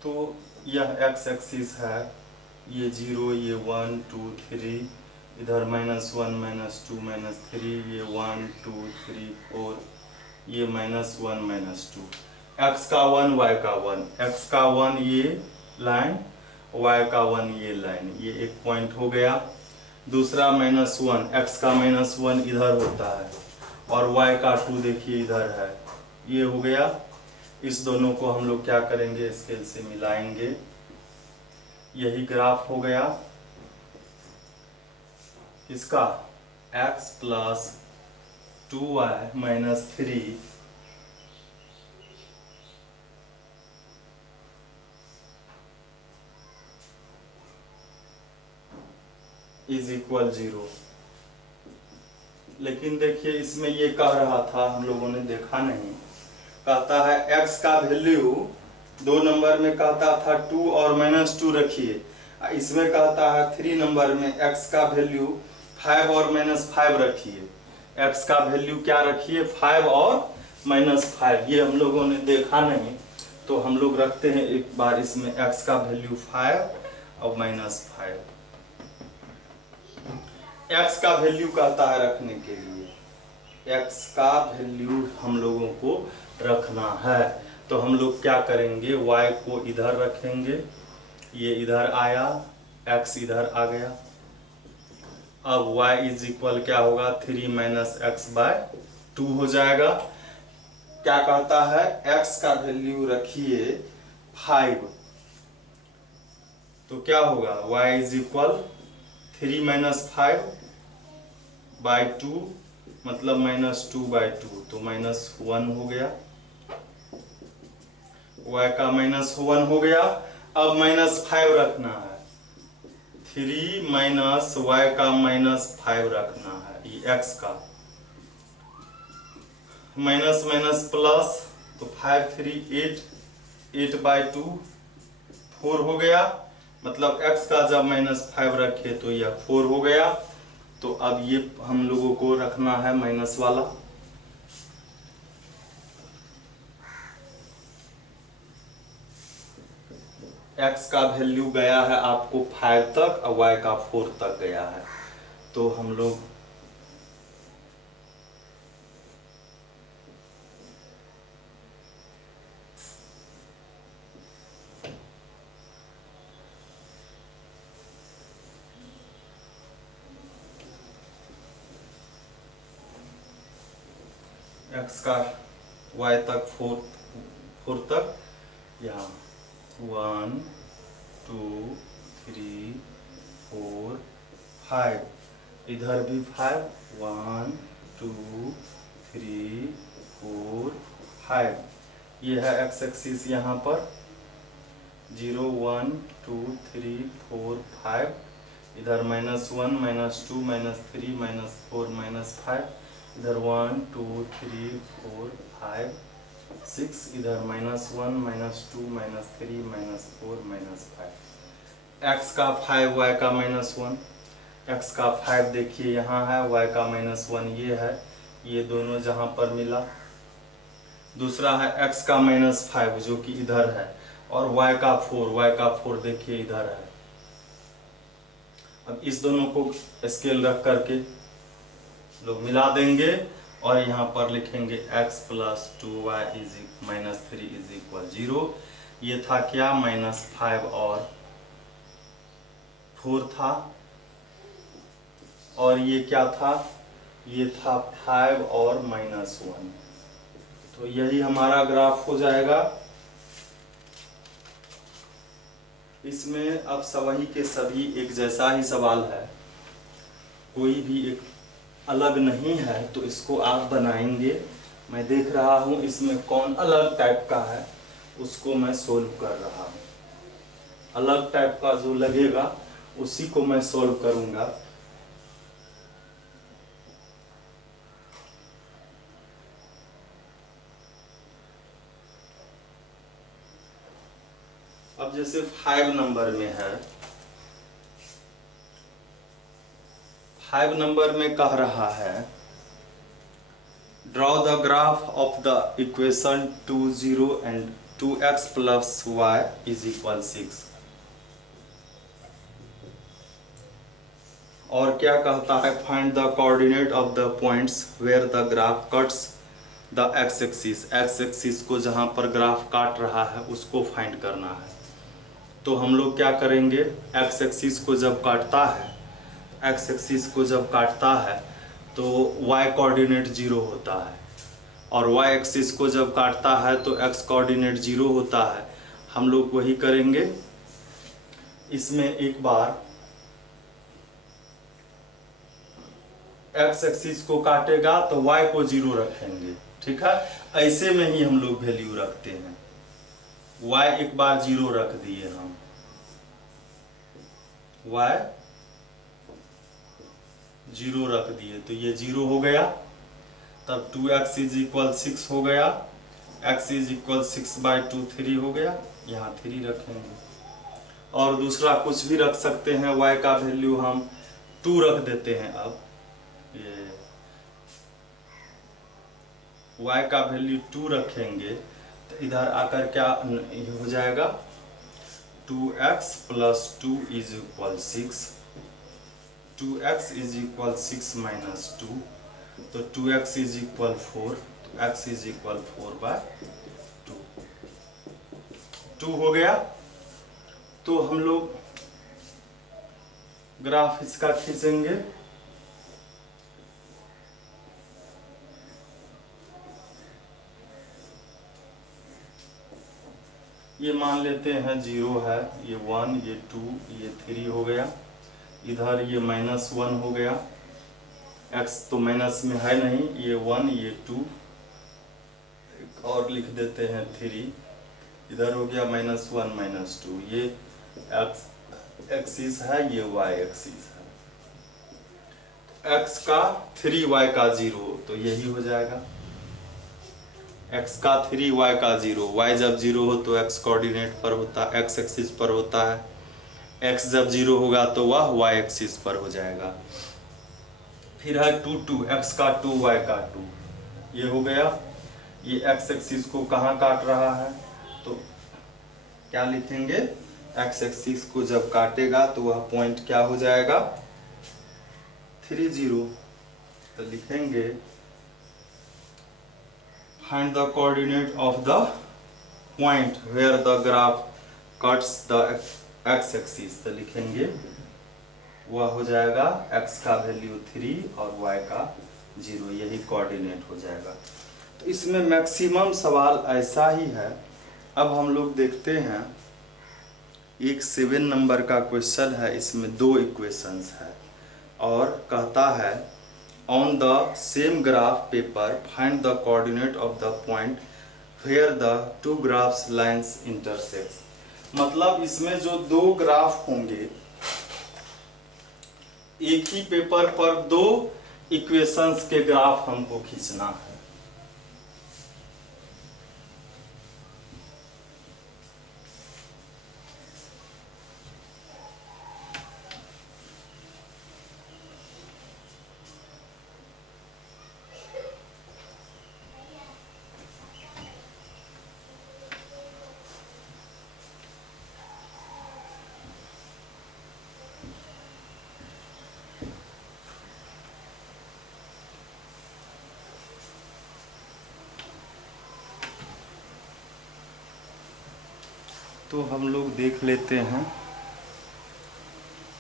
तो यह x एक्सिस है, ये 0, ये 1 2 3, इधर -1 -2 -3, ये 1 2 3 4, ये -1 -2, x का 1 y का 1, x का 1 ये लाइन, y का 1 ये लाइन, ये एक पॉइंट हो गया। दूसरा -1, x का -1 इधर होता है और y का 2 देखिए इधर है, ये हो गया। इस दोनों को हम लोग क्या करेंगे, स्केल से मिलाएंगे, यही ग्राफ हो गया इसका x plus 2y -3 is equal 0। लेकिन देखिए इसमें ये कह रहा था, हम लोगों ने देखा नहीं, कहता है x का वैल्यू 2 नंबर में कहता था 2 और -2 रखिए, इसमें कहता है 3 नंबर में x का वैल्यू 5 और -5 रखिए। x का वैल्यू क्या रखिए, 5 और -5, ये हम लोगों ने देखा नहीं, तो हम लोग रखते हैं एक बार इसमें x का वैल्यू 5 और -5। x का वैल्यू कहता है रखने के लिए, x का वैल्यू हम लोगों को रखना है, तो हम लोग क्या करेंगे, y को इधर रखेंगे, ये इधर आया, x इधर आ गया। अब y इज इक्वल क्या होगा, 3 - x/2 हो जाएगा। क्या कहता है, x का वैल्यू रखिए 5, तो क्या होगा, y इज इक्वल 3 - 5/2 मतलब -2/2, तो -1 हो गया, y का -1 हो गया। अब -5 रखना है, 3 माइनस y का -5 रखना है, ये x का माइनस माइनस प्लस, तो 5 3 8, 8/2 4 हो गया, मतलब x का जब -5 रखे तो यह 4 हो गया। तो अब ये हम लोगों को रखना है माइनस वाला, x का वैल्यू गया है आपको 5 तक और y का 4 तक गया है, तो हम लोग x का y तक 4 तक, यहाँ 1 2 3 4 5, इधर भी 5 1 2 3 4 5, ये है x एक्सिस यहाँ पर 0 1 2 3 4 5, इधर -1 -2 -3 -4 -5, इधर 1 2 3 4 5 6, इधर -1 -2 -3 -4 -5, x का 5 y का -1, x का 5 देखिए यहाँ है, y का -1 ये है, ये दोनों जहाँ पर मिला। दूसरा है x का -5 जो कि इधर है, और y का 4 देखिए इधर है। अब इस दोनों को स्केल रख करके लोग मिला देंगे और यहाँ पर लिखेंगे x + 2y -3 = 0। ये था क्या, -5 और 4 था, और ये क्या था, ये था 5 और -1। तो यही हमारा ग्राफ हो जाएगा। इसमें अब सभी के सभी एक जैसा ही सवाल है, कोई भी एक अलग नहीं है, तो इसको आप बनाएंगे। मैं देख रहा हूँ इसमें कौन अलग टाइप का है, उसको मैं सोल्व कर रहा हूँ। अलग टाइप का जो लगेगा उसी को मैं सोल्व करूँगा। अब जैसे 5 नंबर में है, 5 नंबर में कह रहा है draw the graph of the equation 2 0 and 2x + y = 6। और क्या कहता है, find the coordinate of the points where the graph cuts the x axis. x axis को जहां पर ग्राफ काट रहा है उसको फाइंड करना है। तो हम लोग क्या करेंगे, x एक्सिस को जब काटता है, x एक्सिस को जब काटता है तो y कोऑर्डिनेट 0 होता है, और y एक्सिस को जब काटता है तो x कोऑर्डिनेट 0 होता है। हम लोग वही करेंगे। इसमें एक बार x एक्सिस को काटेगा तो y को 0 रखेंगे, ठीक है। ऐसे में ही हम लोग वैल्यू रखते हैं। y एक बार 0 रख दिए हम, y 0 रख दिए तो ये 0 हो गया। तब 2x = 6 हो गया, x = 6/2 3 हो गया, यहाँ 3 रखेंगे। और दूसरा कुछ भी रख सकते हैं, y का वैल्यू हम 2 रख देते हैं। अब ये y का वैल्यू 2 रखेंगे तो इधर आकर क्या हो जाएगा, 2x + 2 = 6, 2x = 6 - 2, तो 2x = 4, तो x = 4/2, 2 हो गया। तो हम लोग ग्राफ इसका खींचेंगे। ये मान लेते हैं 0 है, ये 1, ये 2, ये 3 हो गया। इधर ये -1 हो गया, x तो माइनस में है नहीं, ये 1, ये 2, एक और लिख देते हैं 3, इधर हो गया -1 -2। ये x एक्सिस है, ये y एक्सिस है। तो x का 3 y का 0, तो यही हो जाएगा। x का 3 y का 0, y जब 0 हो तो x कोऑर्डिनेट पर होता है, x एक्सिस पर होता है। x जब 0 होगा तो वह y एक्सिस पर हो जाएगा। फिर है 2 2, x का 2 y का 2, ये हो गया। ये x एक्सिस को कहाँ काट रहा है, तो क्या लिखेंगे, x एक्सिस को जब काटेगा तो वह पॉइंट क्या हो जाएगा, 3 0। तो लिखेंगे find the coordinate of the point where the graph cuts the x axis. तो लिखेंगे वह हो जाएगा x का वैल्यू 3 और y का 0, यही कोऑर्डिनेट हो जाएगा। तो इसमें मैक्सिमम सवाल ऐसा ही है। अब हम लोग देखते हैं, एक 7 नंबर का क्वेश्चन है, इसमें 2 इक्वेशंस है और कहता है on the same graph paper find the coordinate of the point where the 2 graphs lines intersect. मतलब इसमें जो 2 ग्राफ होंगे, एक ही पेपर पर 2 इक्वेशंस के ग्राफ हमको खींचना है। तो हम लोग देख लेते हैं,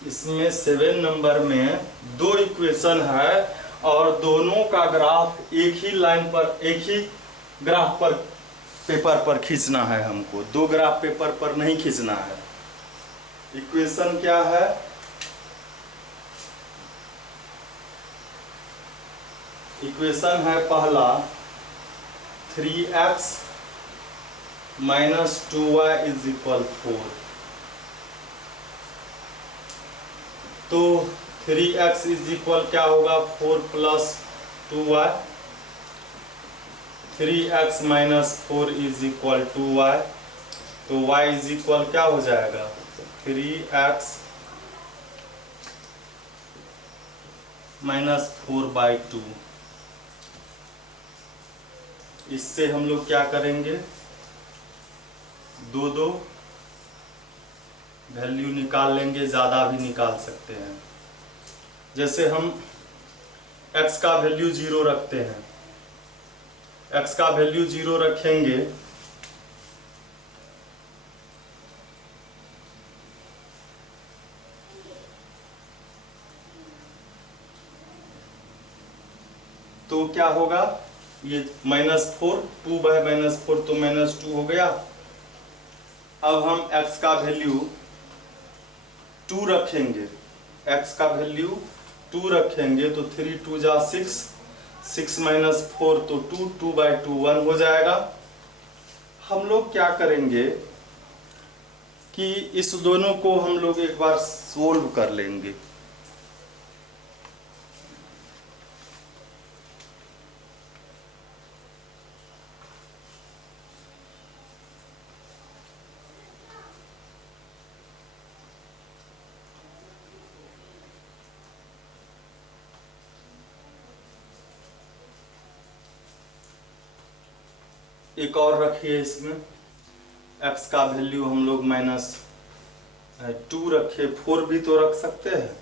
इसमें 7 नंबर में 2 इक्वेशन है और दोनों का ग्राफ एक ही लाइन पर, एक ही ग्राफ पर पेपर पर खींचना है हमको, 2 ग्राफ पेपर पर नहीं खींचना है। इक्वेशन क्या है? इक्वेशन है पहला 3x - 2y = 4। तो 3x क्या होगा? 4 + 2y। 3x - 4 = 2y। तो y क्या हो जाएगा? 3x - 4/2। इससे हम लोग क्या करेंगे? 2 वैल्यू निकाल लेंगे, ज़्यादा भी निकाल सकते हैं। जैसे हम x का वैल्यू 0 रखते हैं, x का वैल्यू 0 रखेंगे तो क्या होगा? ये -4, 2/-4 तो -2 हो गया। अब हम x का वैल्यू 2 रखेंगे, x का वैल्यू 2 रखेंगे तो 3 × 2 = 6, 6 - 4 तो 2, 2/2 1 हो जाएगा। हम लोग क्या करेंगे कि इस दोनों को हम लोग एक बार सोल्व कर लेंगे। एक और रखिए, इसमें x का वैल्यू हम लोग -2 रखे, 4 भी तो रख सकते हैं।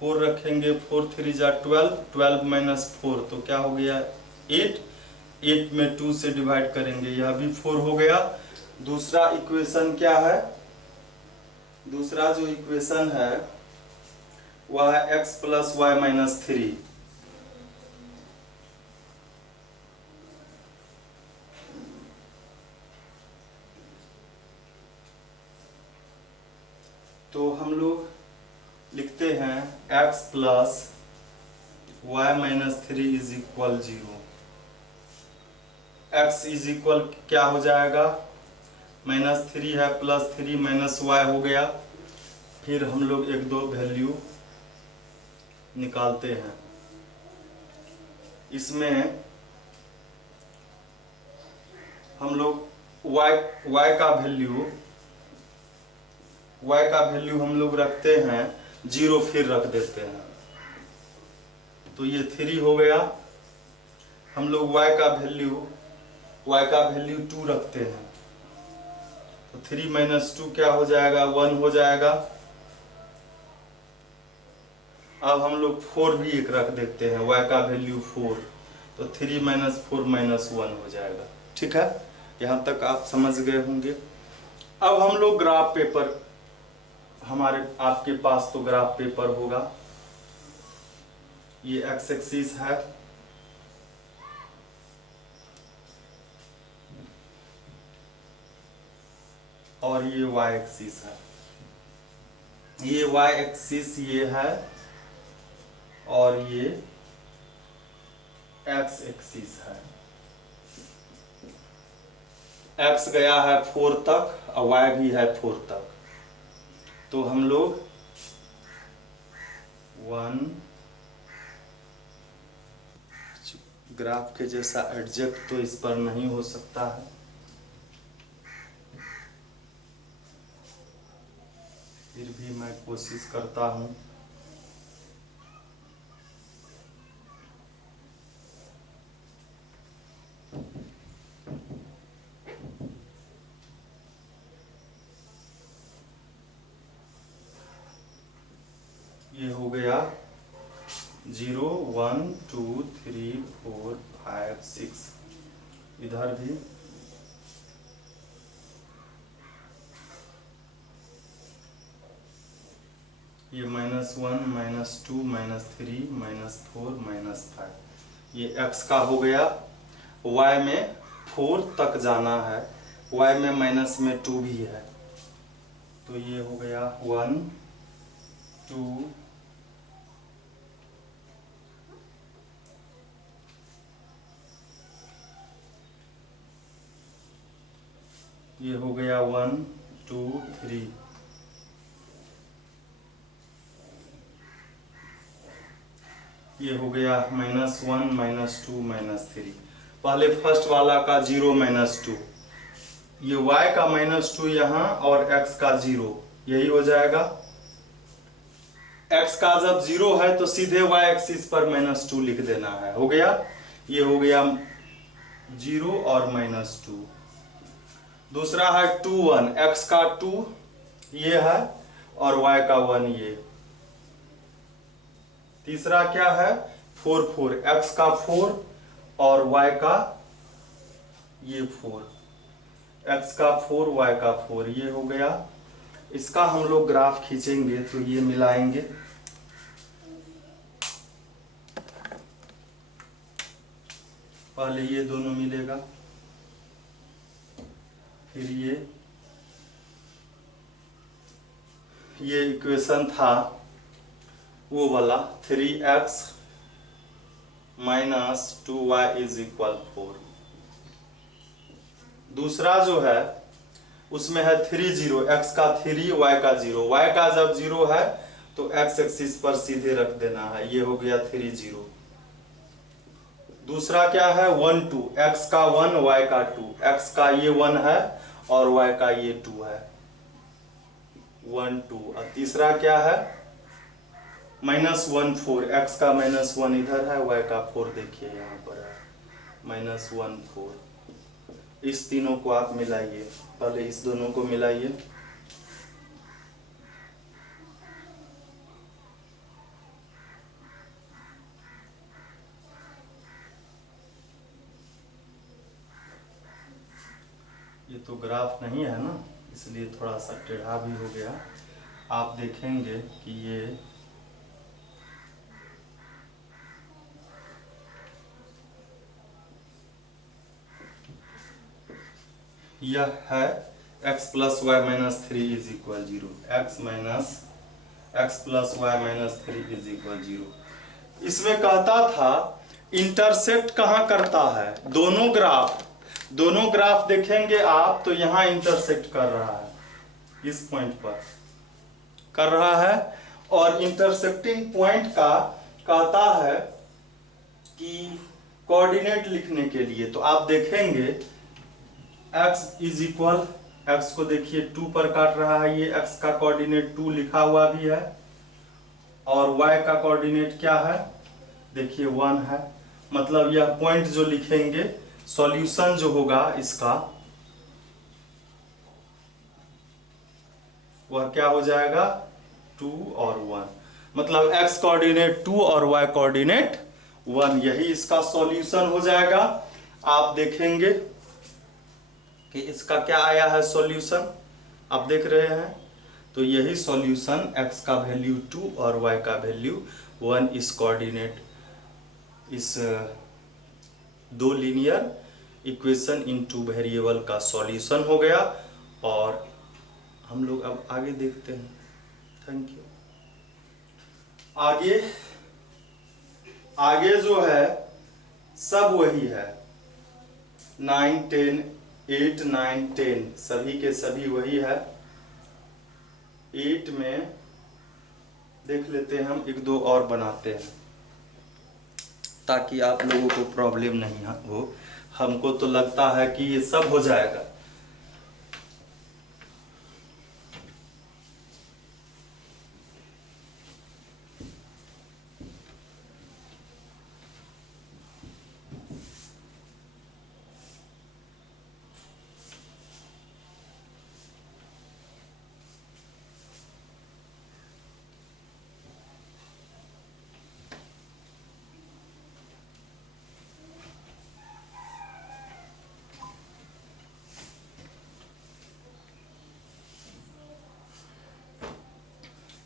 4 रखेंगे, 4 × 3 = 12, 12 - 4 तो क्या हो गया? 8। 8 में 2 से डिवाइड करेंगे, यह भी 4 हो गया। दूसरा इक्वेशन क्या है? दूसरा जो इक्वेशन है वह है x + y - 3। तो हम लोग लिखते हैं x + y - 3 = 0। x क्या हो जाएगा? -3 है, +3 - y हो गया। फिर हम लोग 1-2 वैल्यू निकालते हैं। इसमें हम लोग y का वैल्यू हम लोग रखते हैं 0, फिर रख देते हैं तो ये 3 हो गया। हम लोग y का वैल्यू 2 रखते हैं तो 3 - 2 क्या हो जाएगा? 1 हो जाएगा। अब हम लोग 4 भी एक रख देते हैं, y का वैल्यू 4, तो 3 - 4 - 1 हो जाएगा। ठीक है, यहाँ तक आप समझ गए होंगे। अब हम लोग ग्राफ पेपर, आपके पास तो ग्राफ पेपर होगा। ये x एक्सिस है, और ये वाई एक्सिस है, ये वाई एक्सिस ये है और ये एक्स एक्सिस है। एक्स गया है 4 तक और वाई भी है 4 तक। तो हम लोग 1 ग्राफ के जैसा एडजेक्ट तो इस पर नहीं हो सकता है, फिर भी मैं कोशिश करता हूं। ये हो गया 0 1 2 3 4 5 6, इधर भी ये -1 -2 -3 -4 -5, ये x का हो गया। y में 4 तक जाना है, y में माइनस में 2 भी है, तो ये हो गया 1 2 ये हो गया 1 2 3, ये हो गया -1 -2 -3। पहले फर्स्ट वाला का 0 -2, ये y का -2 यहाँ और x का 0, यही हो जाएगा। x का जब 0 है तो सीधे y एक्सिस पर -2 लिख देना है, हो गया। ये हो गया 0 और -2। दूसरा है 2 1, x का 2 ये है और y का 1 ये। तीसरा क्या है 4 4, x का 4 और y का ये 4, x का 4 y का 4, ये हो गया। इसका हम लोग ग्राफ खींचेंगे तो ये मिलाएंगे, पहले ये दोनों मिलेगा, फिर ये इक्वेशन था वो वाला 3x - 2y = 4। दूसरा जो है उसमें है 3 0, x का 3 y का 0, y का जब 0 है तो x एक्सिस पर सीधे रख देना है, ये हो गया 3 0। दूसरा क्या है 1 2, x का 1 y का 2, x का ये 1 है और y का ये 2 है, 1 2। और तीसरा क्या है -1 4, x का -1 इधर है, y का 4 देखिए यहाँ पर है, -1 4। इस तीनों को आप मिलाइए, पहले इस दोनों को मिलाइए, ये तो ग्राफ नहीं है ना, इसलिए थोड़ा सा टेढ़ा भी हो गया। आप देखेंगे कि यह है x + y - 3 = 0, x + y - 3 = 0। इसमें कहता था इंटरसेक्ट कहाँ करता है, दोनों ग्राफ देखेंगे आप तो यहाँ इंटरसेक्ट कर रहा है, इस पॉइंट पर कर रहा है। और इंटरसेक्टिंग पॉइंट का कहता है कि कोऑर्डिनेट लिखने के लिए, तो आप देखेंगे x को देखिए 2 पर काट रहा है, ये x का कोऑर्डिनेट 2 लिखा हुआ भी है और y का कोऑर्डिनेट क्या है देखिए 1 है। मतलब यह पॉइंट जो लिखेंगे, सॉल्यूशन जो होगा इसका वह क्या हो जाएगा 2 और 1, मतलब x कोऑर्डिनेट 2 और y कोऑर्डिनेट 1, यही इसका सॉल्यूशन हो जाएगा। आप देखेंगे कि इसका क्या आया है सॉल्यूशन, आप देख रहे हैं, तो यही सॉल्यूशन x का वैल्यू 2 और y का वैल्यू 1 इस कोऑर्डिनेट, इस 2 लीनियर इक्वेशन इन 2 वेरिएबल का सॉल्यूशन हो गया। और हम लोग अब आगे देखते हैं। Thank you. आगे आगे जो है सब वही है, 9 10 8 9 10 सभी के सभी वही है। 8 में देख लेते हैं हम, एक दो और बनाते हैं ताकि आप लोगों को प्रॉब्लम नहीं हो। हमको तो लगता है कि ये सब हो जाएगा।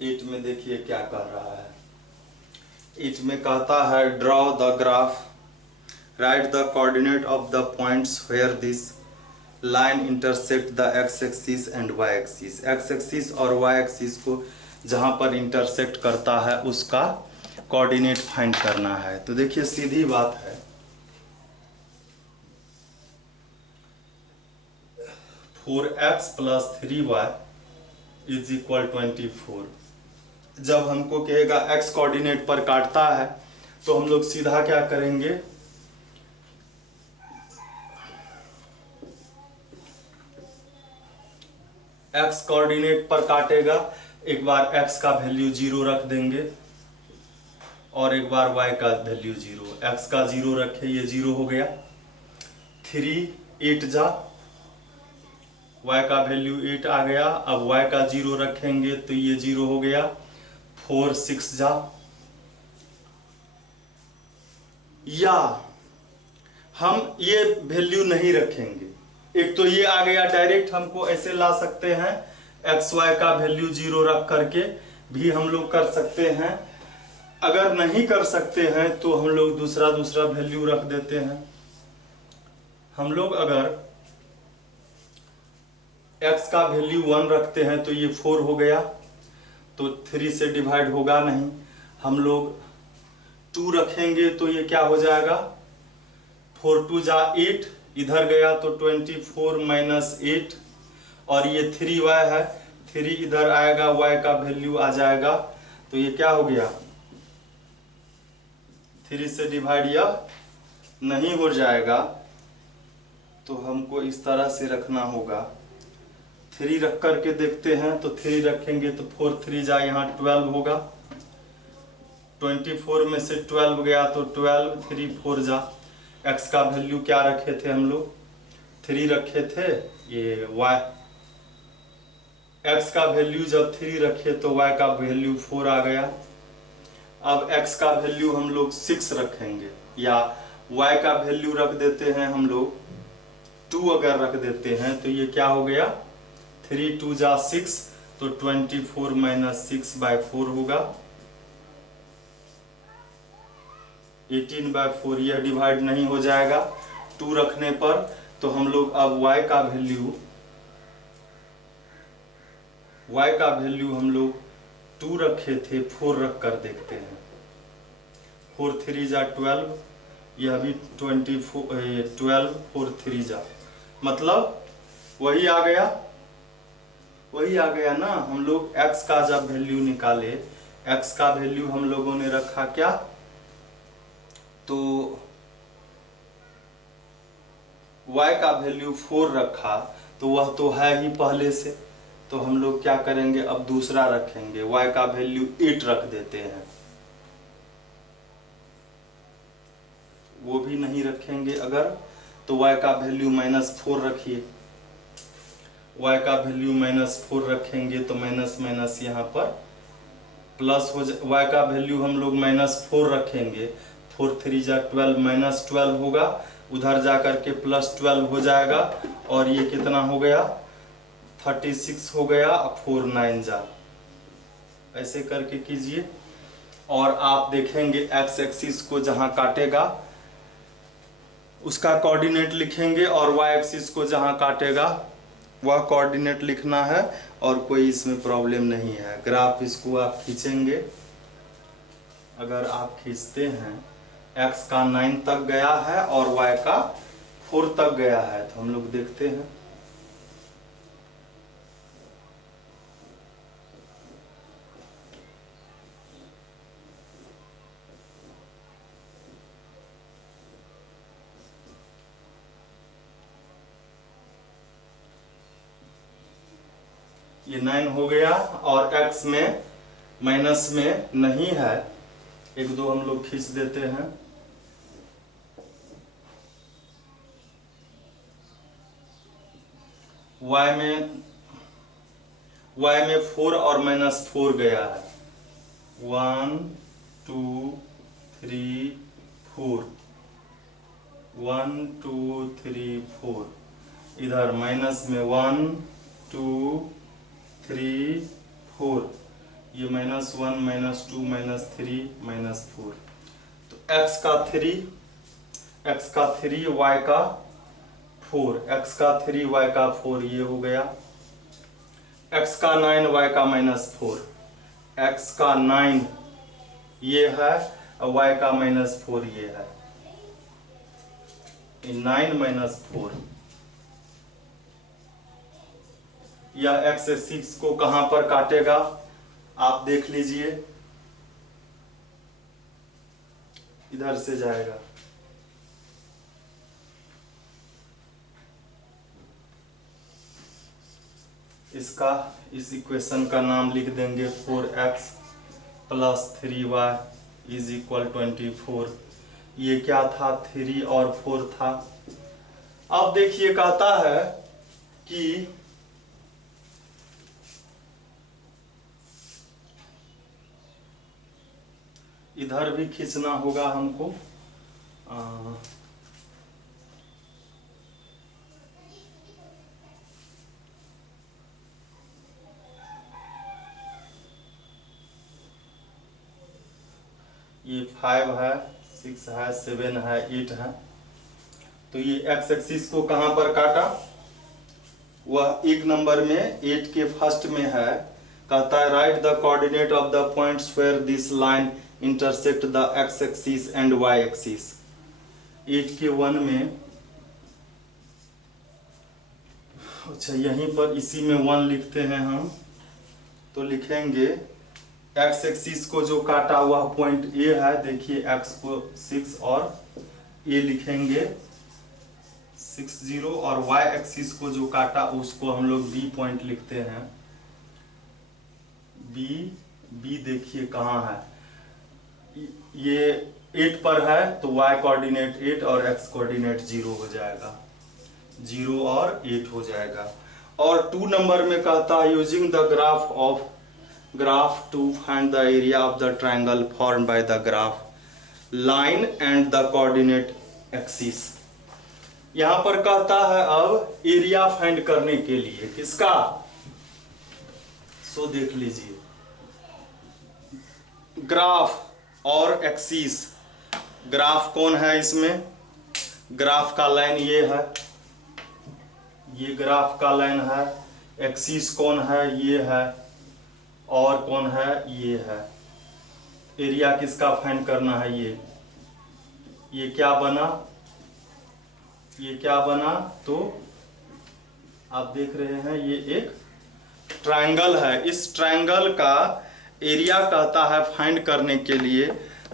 ईट में देखिए क्या कह रहा है। ईट में कहता है draw the graph, right the coordinate of the points where this line intersect the x axis and y axis. X axis और वाई एक्सिस को जहां पर इंटरसेक्ट करता है उसका कोऑर्डिनेट फाइंड करना है। तो देखिए सीधी बात है, 4x + 3y = 24। जब हमको कहेगा x कोऑर्डिनेट पर काटता है तो हम लोग सीधा क्या करेंगे, x कोऑर्डिनेट पर काटेगा, एक बार x का वैल्यू 0 रख देंगे और एक बार y का वैल्यू 0। x का 0 रखे, ये 0 हो गया। 3 8 जा, y का वैल्यू 8 आ गया। अब y का 0 रखेंगे तो ये 0 हो गया। 4 6 जा, या हम ये वैल्यू नहीं रखेंगे। एक तो ये आ गया, डायरेक्ट हमको ऐसे ला सकते हैं, एक्स वाई का वैल्यू 0 रख करके भी हम लोग कर सकते हैं। अगर नहीं कर सकते हैं तो हम लोग दूसरा वैल्यू रख देते हैं। हम लोग अगर x का वैल्यू 1 रखते हैं तो ये 4 हो गया, तो 3 से डिवाइड होगा नहीं। हम लोग 2 रखेंगे तो ये क्या हो जाएगा, 4 2 जा 8, इधर गया तो 24 - 8, और ये 3y है, 3 इधर आएगा, y का वैल्यू आ जाएगा, तो ये क्या हो गया, 3 से डिवाइड यह नहीं हो जाएगा। तो हमको इस तरह से रखना होगा। 3 रख करके देखते हैं, तो 3 रखेंगे तो 4 3 जा, यहाँ 12 होगा। 24 में से 12 गया तो 12, 3 4 जा। x का वैल्यू क्या रखे थे हम लोग, 3 रखे थे। ये y, x का वैल्यू जब 3 रखे तो y का वैल्यू 4 आ गया। अब x का वैल्यू हम लोग 6 रखेंगे, या y का वैल्यू रख देते हैं हम लोग 2 अगर रख देते हैं तो ये क्या हो गया, 3 2 जा 6, तो 24 - 6/4 होगा। 18/4, यह डिवाइड नहीं हो जाएगा 2 रखने पर। तो हम लोग अब y का वैल्यू हम लोग 2 रखे थे, 4 रख कर देखते हैं। 4 3 जा 12, यह भी 24 12, 4 3 जा, मतलब वही आ गया ना। हम लोग x का जब वैल्यू निकाले, x का वैल्यू हम लोगों ने रखा क्या, तो y का वैल्यू 4 रखा, तो वह तो है ही पहले से। तो हम लोग क्या करेंगे, अब दूसरा रखेंगे, y का वैल्यू 8 रख देते हैं। वो भी नहीं रखेंगे अगर, तो y का वैल्यू -4 रखिए। y का वैल्यू -4 रखेंगे तो माइनस यहाँ पर प्लस हो जाए। y का वैल्यू हम लोग -4 रखेंगे, 4 3 जा 12, -12 होगा, उधर जा करके +12 हो जाएगा, और ये कितना हो गया, 36 हो गया। 4 9 जा, ऐसे करके कीजिए। और आप देखेंगे x एक्सिस को जहां काटेगा उसका कोऑर्डिनेट लिखेंगे, और y एक्सिस को जहां काटेगा वह कोऑर्डिनेट लिखना है और कोई इसमें प्रॉब्लम नहीं है। ग्राफ इसको आप खींचेंगे, अगर आप खींचते हैं x का 9 तक गया है और y का 4 तक गया है, तो हम लोग देखते हैं। ये 9 हो गया और x में माइनस में नहीं है, एक दो हम लोग खींच देते हैं। y में 4 और -4 गया है। 1 2 3 4, 1 2 3 4, इधर माइनस में 1 2 3 4, ये -1 -2 -3 -4, तो x का 3 y का 4, x का 3 y का 4 ये हो गया। x का 9 y का -4, x का 9 ये है और y का -4 ये है। 9 -4, यह x 6 को कहां पर काटेगा आप देख लीजिए, इधर से जाएगा। इसका इस इक्वेशन का नाम लिख देंगे 4x + 3y = 24। ये क्या था, 3 और 4 था। अब देखिए कहता है कि इधर भी खींचना होगा हमको। ये 5 है, 6 है, 7 है, 8 है, तो ये x एक्सिस को कहां पर काटा, वह एक नंबर में 8 के फर्स्ट में है। कहता है right the coordinate of the points where this line intersect the x axis and y axis. 8 के 1 में, अच्छा यहीं पर इसी में 1 लिखते हैं हम, तो लिखेंगे x एक्सिस को जो काटा वह पॉइंट A है। देखिए x को 6 और A लिखेंगे 6 0, और y एक्सिस को जो काटा उसको हम लोग B पॉइंट लिखते हैं। B देखिए कहाँ है, ये 8 पर है तो y कोऑर्डिनेट 8 और x कोऑर्डिनेट 0 हो जाएगा, 0 और 8 हो जाएगा। और 2 नंबर में कहता है using the graph to find the area of the triangle formed by the graph line and the coordinate axis। यहां पर कहता है अब एरिया फाइंड करने के लिए किसका, सो देख लीजिए ग्राफ और एक्सिस। ग्राफ कौन है इसमें, ग्राफ का लाइन ये है, ये ग्राफ का लाइन है। एक्सिस कौन है, ये है, और कौन है, ये है। एरिया किसका फाइंड करना है, ये क्या बना, ये क्या बना, तो आप देख रहे हैं ये एक ट्रायंगल है। इस ट्रायंगल का एरिया कहता है फाइंड करने के लिए,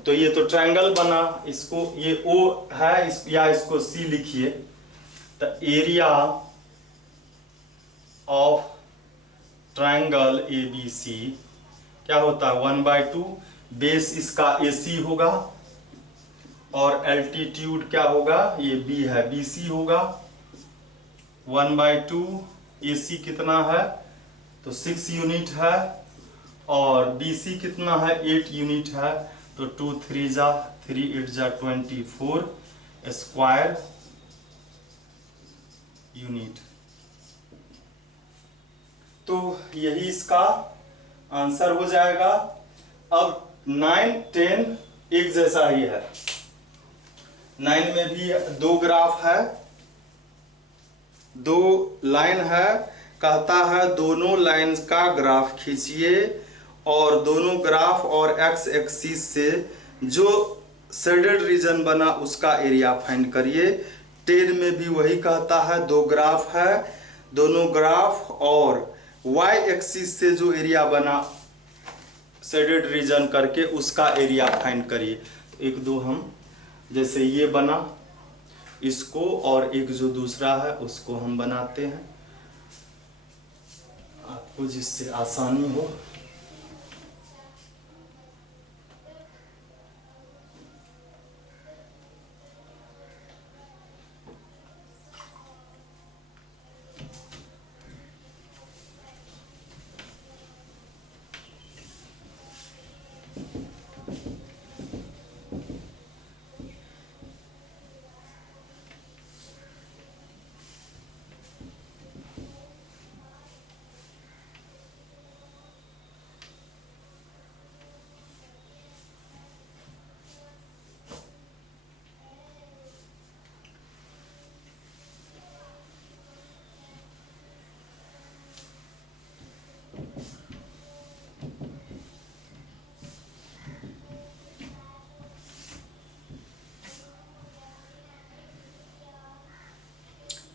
तो ये तो ट्रायंगल बना, इसको ये O है या इसको C लिखिए, तो एरिया ऑफ ट्रायंगल ABC क्या होता है 1/2, बेस इसका AC होगा और एल्टीट्यूड क्या होगा, ये B है, BC होगा। 1/2 AC कितना है, तो 6 यूनिट है, और BC कितना है, 8 यूनिट है, तो 2 3 जा 3 8 जा 24 स्क्वायर यूनिट। तो यही इसका आंसर हो जाएगा। अब 9 10 एक जैसा ही है, 9 में भी 2 ग्राफ है, 2 लाइन है, कहता है दोनों लाइंस का ग्राफ खींचिए और दोनों ग्राफ और एक्स एक्सिस से जो शेडेड रीजन बना उसका एरिया फाइंड करिए। 10 में भी वही कहता है, दो ग्राफ है, दोनों ग्राफ और वाई एक्सिस से जो एरिया बना शेडेड रीजन करके उसका एरिया फाइंड करिए। तो एक दो हम जैसे ये बना, इसको और एक जो दूसरा है उसको हम बनाते हैं आपको जिससे आसानी हो।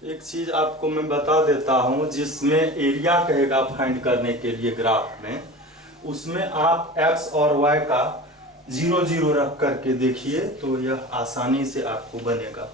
एक चीज आपको मैं बता देता हूं, जिसमें एरिया कहेगा फाइंड करने के लिए ग्राफ में, उसमें आप x और y का 0 0 रख करके देखिए तो यह आसानी से आपको बनेगा।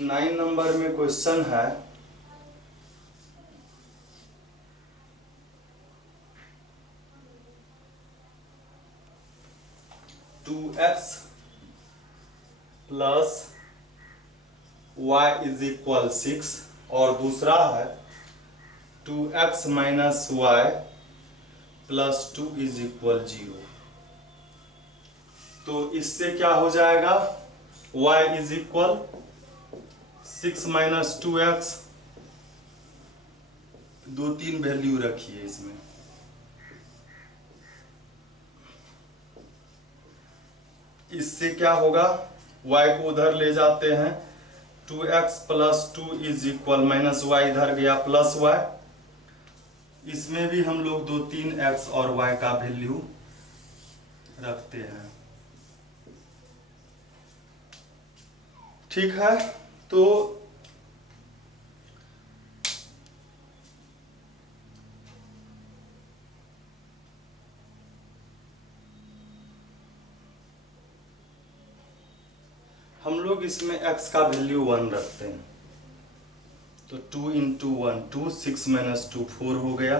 नाइन नंबर में क्वेश्चन है, two x plus y is equal 6 और दूसरा है 2x minus Y plus 2 is equal 0। तो इससे क्या हो जाएगा, y is equal 6 minus 2x, दो तीन वैल्यू रखिए इसमें। इससे क्या होगा, y को उधर ले जाते हैं, 2x plus 2 is equal minus y इधर गया प्लस y। इसमें भी हम लोग दो तीन x और y का वैल्यू रखते हैं। ठीक है, तो हम लोग इसमें x का वैल्यू 1 रखते हैं। तो 2 इंटू 1 2, 6 माइनस 2 4 हो गया।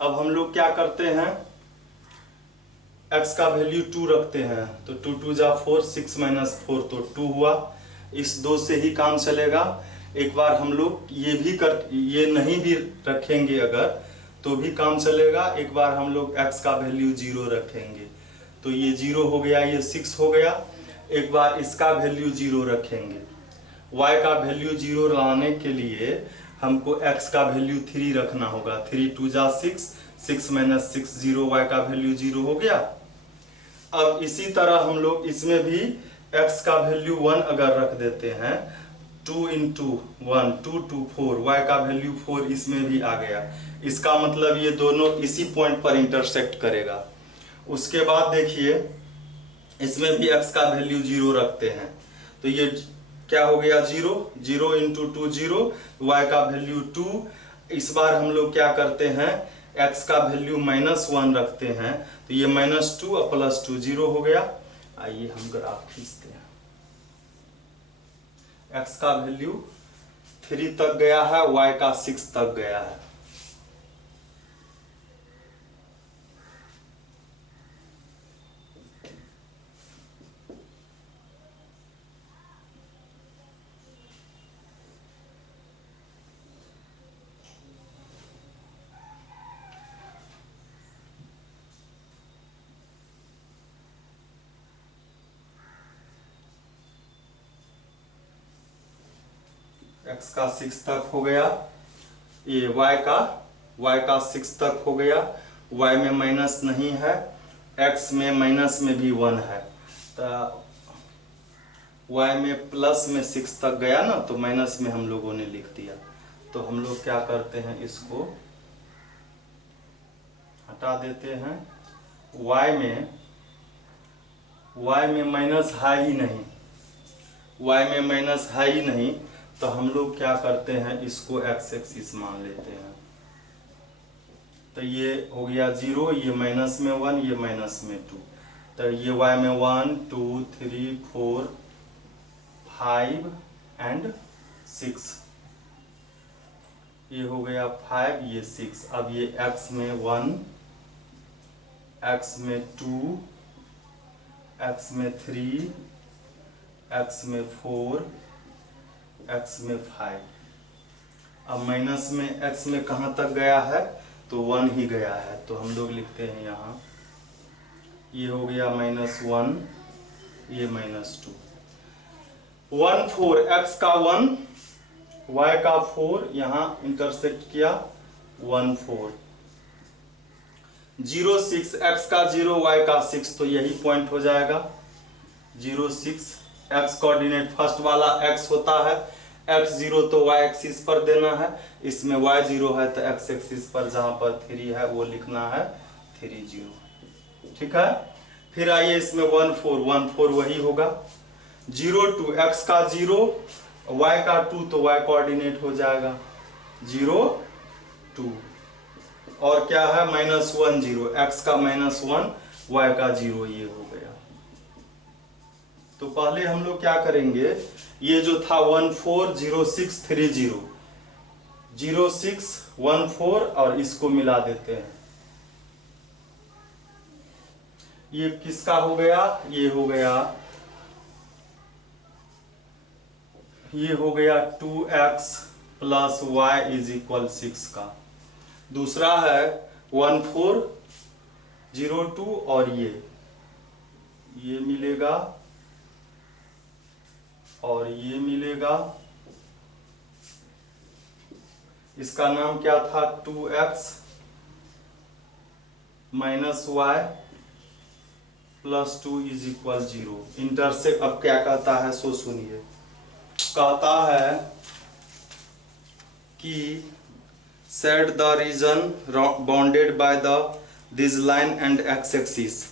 अब हम लोग क्या करते हैं, x का वैल्यू 2 रखते हैं, तो 2 2 जा 4, 6 माइनस 4 तो 2 हुआ। इस 2 से ही काम चलेगा। एक बार हम लोग ये नहीं भी रखेंगे अगर तो भी काम चलेगा। एक बार हम लोग x का वैल्यू 0 रखेंगे तो ये 0 हो गया, ये 6 हो गया। एक बार इसका वैल्यू 0 रखेंगे, y का वैल्यू 0 लाने के लिए हमको x का वैल्यू 3 रखना होगा। 3 2 जा 6, 6 माइनस 6 0, y का वैल्यू 0 हो गया। अब इसी तरह हम लोग इसमें भी x का वैल्यू 1 अगर रख देते हैं, 2 इंटू 1 2 2 4, y का वैल्यू 4 इसमें भी आ गया। इसका मतलब ये दोनों इसी पॉइंट पर इंटरसेक्ट करेगा। उसके बाद देखिए इसमें भी x का वैल्यू 0 रखते हैं, तो ये क्या हो गया 0 0 इंटू 2 0, y का वैल्यू 2। इस बार हम लोग क्या करते हैं, x का वैल्यू -1 रखते हैं, तो ये -2 और +2 0 हो गया। आइए हम ग्राफ खींचते हैं। x का वैल्यू 3 तक गया है, y का 6 तक गया है। x का 6 तक हो गया, ये y का 6 तक हो गया, y में माइनस नहीं है, x में माइनस में भी 1 है, तो y में प्लस में 6 तक गया ना, तो माइनस में हम लोगों ने लिख दिया। तो हम लोग क्या करते हैं, इसको हटा देते हैं। y में माइनस है ही नहीं, y में माइनस है ही नहीं, तो हम लोग क्या करते हैं, इसको x एक्सिस मान लेते हैं। तो ये हो गया 0, ये माइनस में 1, ये माइनस में 2, तो ये y में 1 2 3 4 5 एंड 6, ये हो गया 5, ये 6। अब ये x में 1, x में 2, x में 3, x में 4, x में 5। अब माइनस में x में कहाँ तक गया है, तो 1 ही गया है, तो हम लोग लिखते हैं यहाँ, ये हो गया -1, ये -2। 1 4, x का 1, y का 4, यहाँ इंटरसेक्ट किया 1 4। 0 6, x का 0, y का 6, तो यही पॉइंट हो जाएगा 0 6। x कोऑर्डिनेट फर्स्ट वाला x होता है, x 0 तो y एक्सिस पर देना है, इसमें y 0 है तो x एक्सिस पर जहां पर 3 है वो लिखना है 3 0। ठीक है, फिर आइए इसमें 1 4, 1 4 वही होगा। 0 2, x का 0, y का 2, तो y कोऑर्डिनेट हो जाएगा 0 2, और क्या है -1 0, x का -1, y का 0, ये हो गया। तो पहले हम लोग क्या करेंगे, ये जो था 1 4 0 6 3 0, 0 6 1 4 और इसको मिला देते हैं। ये किसका हो गया, ये हो गया 2x plus y is equal 6 का। दूसरा है 1 4 0 2 और ये मिलेगा और ये मिलेगा, इसका नाम क्या था 2x minus y plus 2 is equal 0। Intersect अब क्या कहता है सो सुनिए, कहता है कि set the reason bounded by this line and x axis,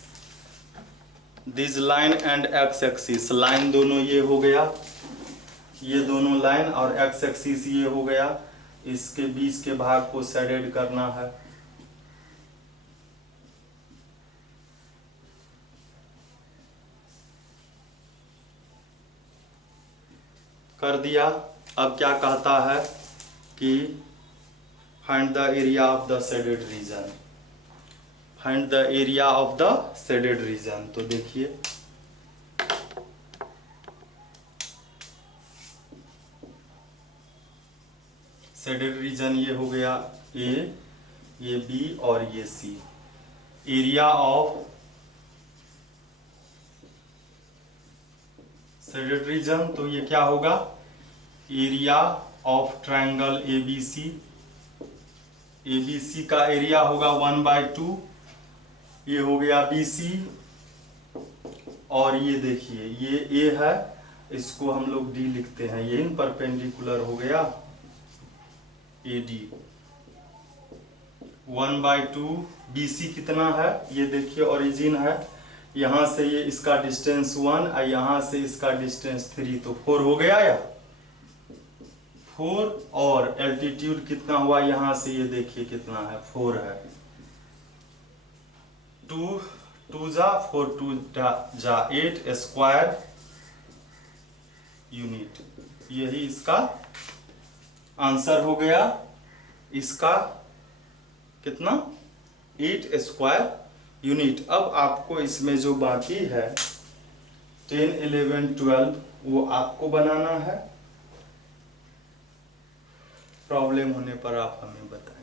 this line and x axis, line दोनों ये हो गया, ये दोनों लाइन, और एक्स एक्सिस ये हो गया, इसके बीच के भाग को शेडेड करना है। कर दिया। अब क्या कहता है कि find the area of the shaded region, find the area of the shaded region. तो देखिए शेडेड रीजन ये हो गया A, ये B और ये C। Area of shaded region, तो ये क्या होगा, area of triangle ABC, ABC का एरिया होगा 1/2, ये हो गया BC, और ये देखिए ये A है, इसको हम लोग D लिखते हैं, ये इन परपेंडिकुलर हो गया AD। 1/2 BC कितना है, ये देखिए ओरिजिन है, यहाँ से ये इसका डिस्टेंस 1 और यहाँ से इसका डिस्टेंस 3, तो 4 हो गया या 4, और एल्टीट्यूड कितना हुआ यहाँ से, ये देखिए कितना है 4 है, 2 2 जा 4 2 जा 8 स्क्वायर यूनिट, यही इसका आंसर हो गया। इसका कितना 8 स्क्वायर यूनिट। अब आपको इसमें जो बाकी है 10 11 12 वो आपको बनाना है, प्रॉब्लम होने पर आप हमें बताएं।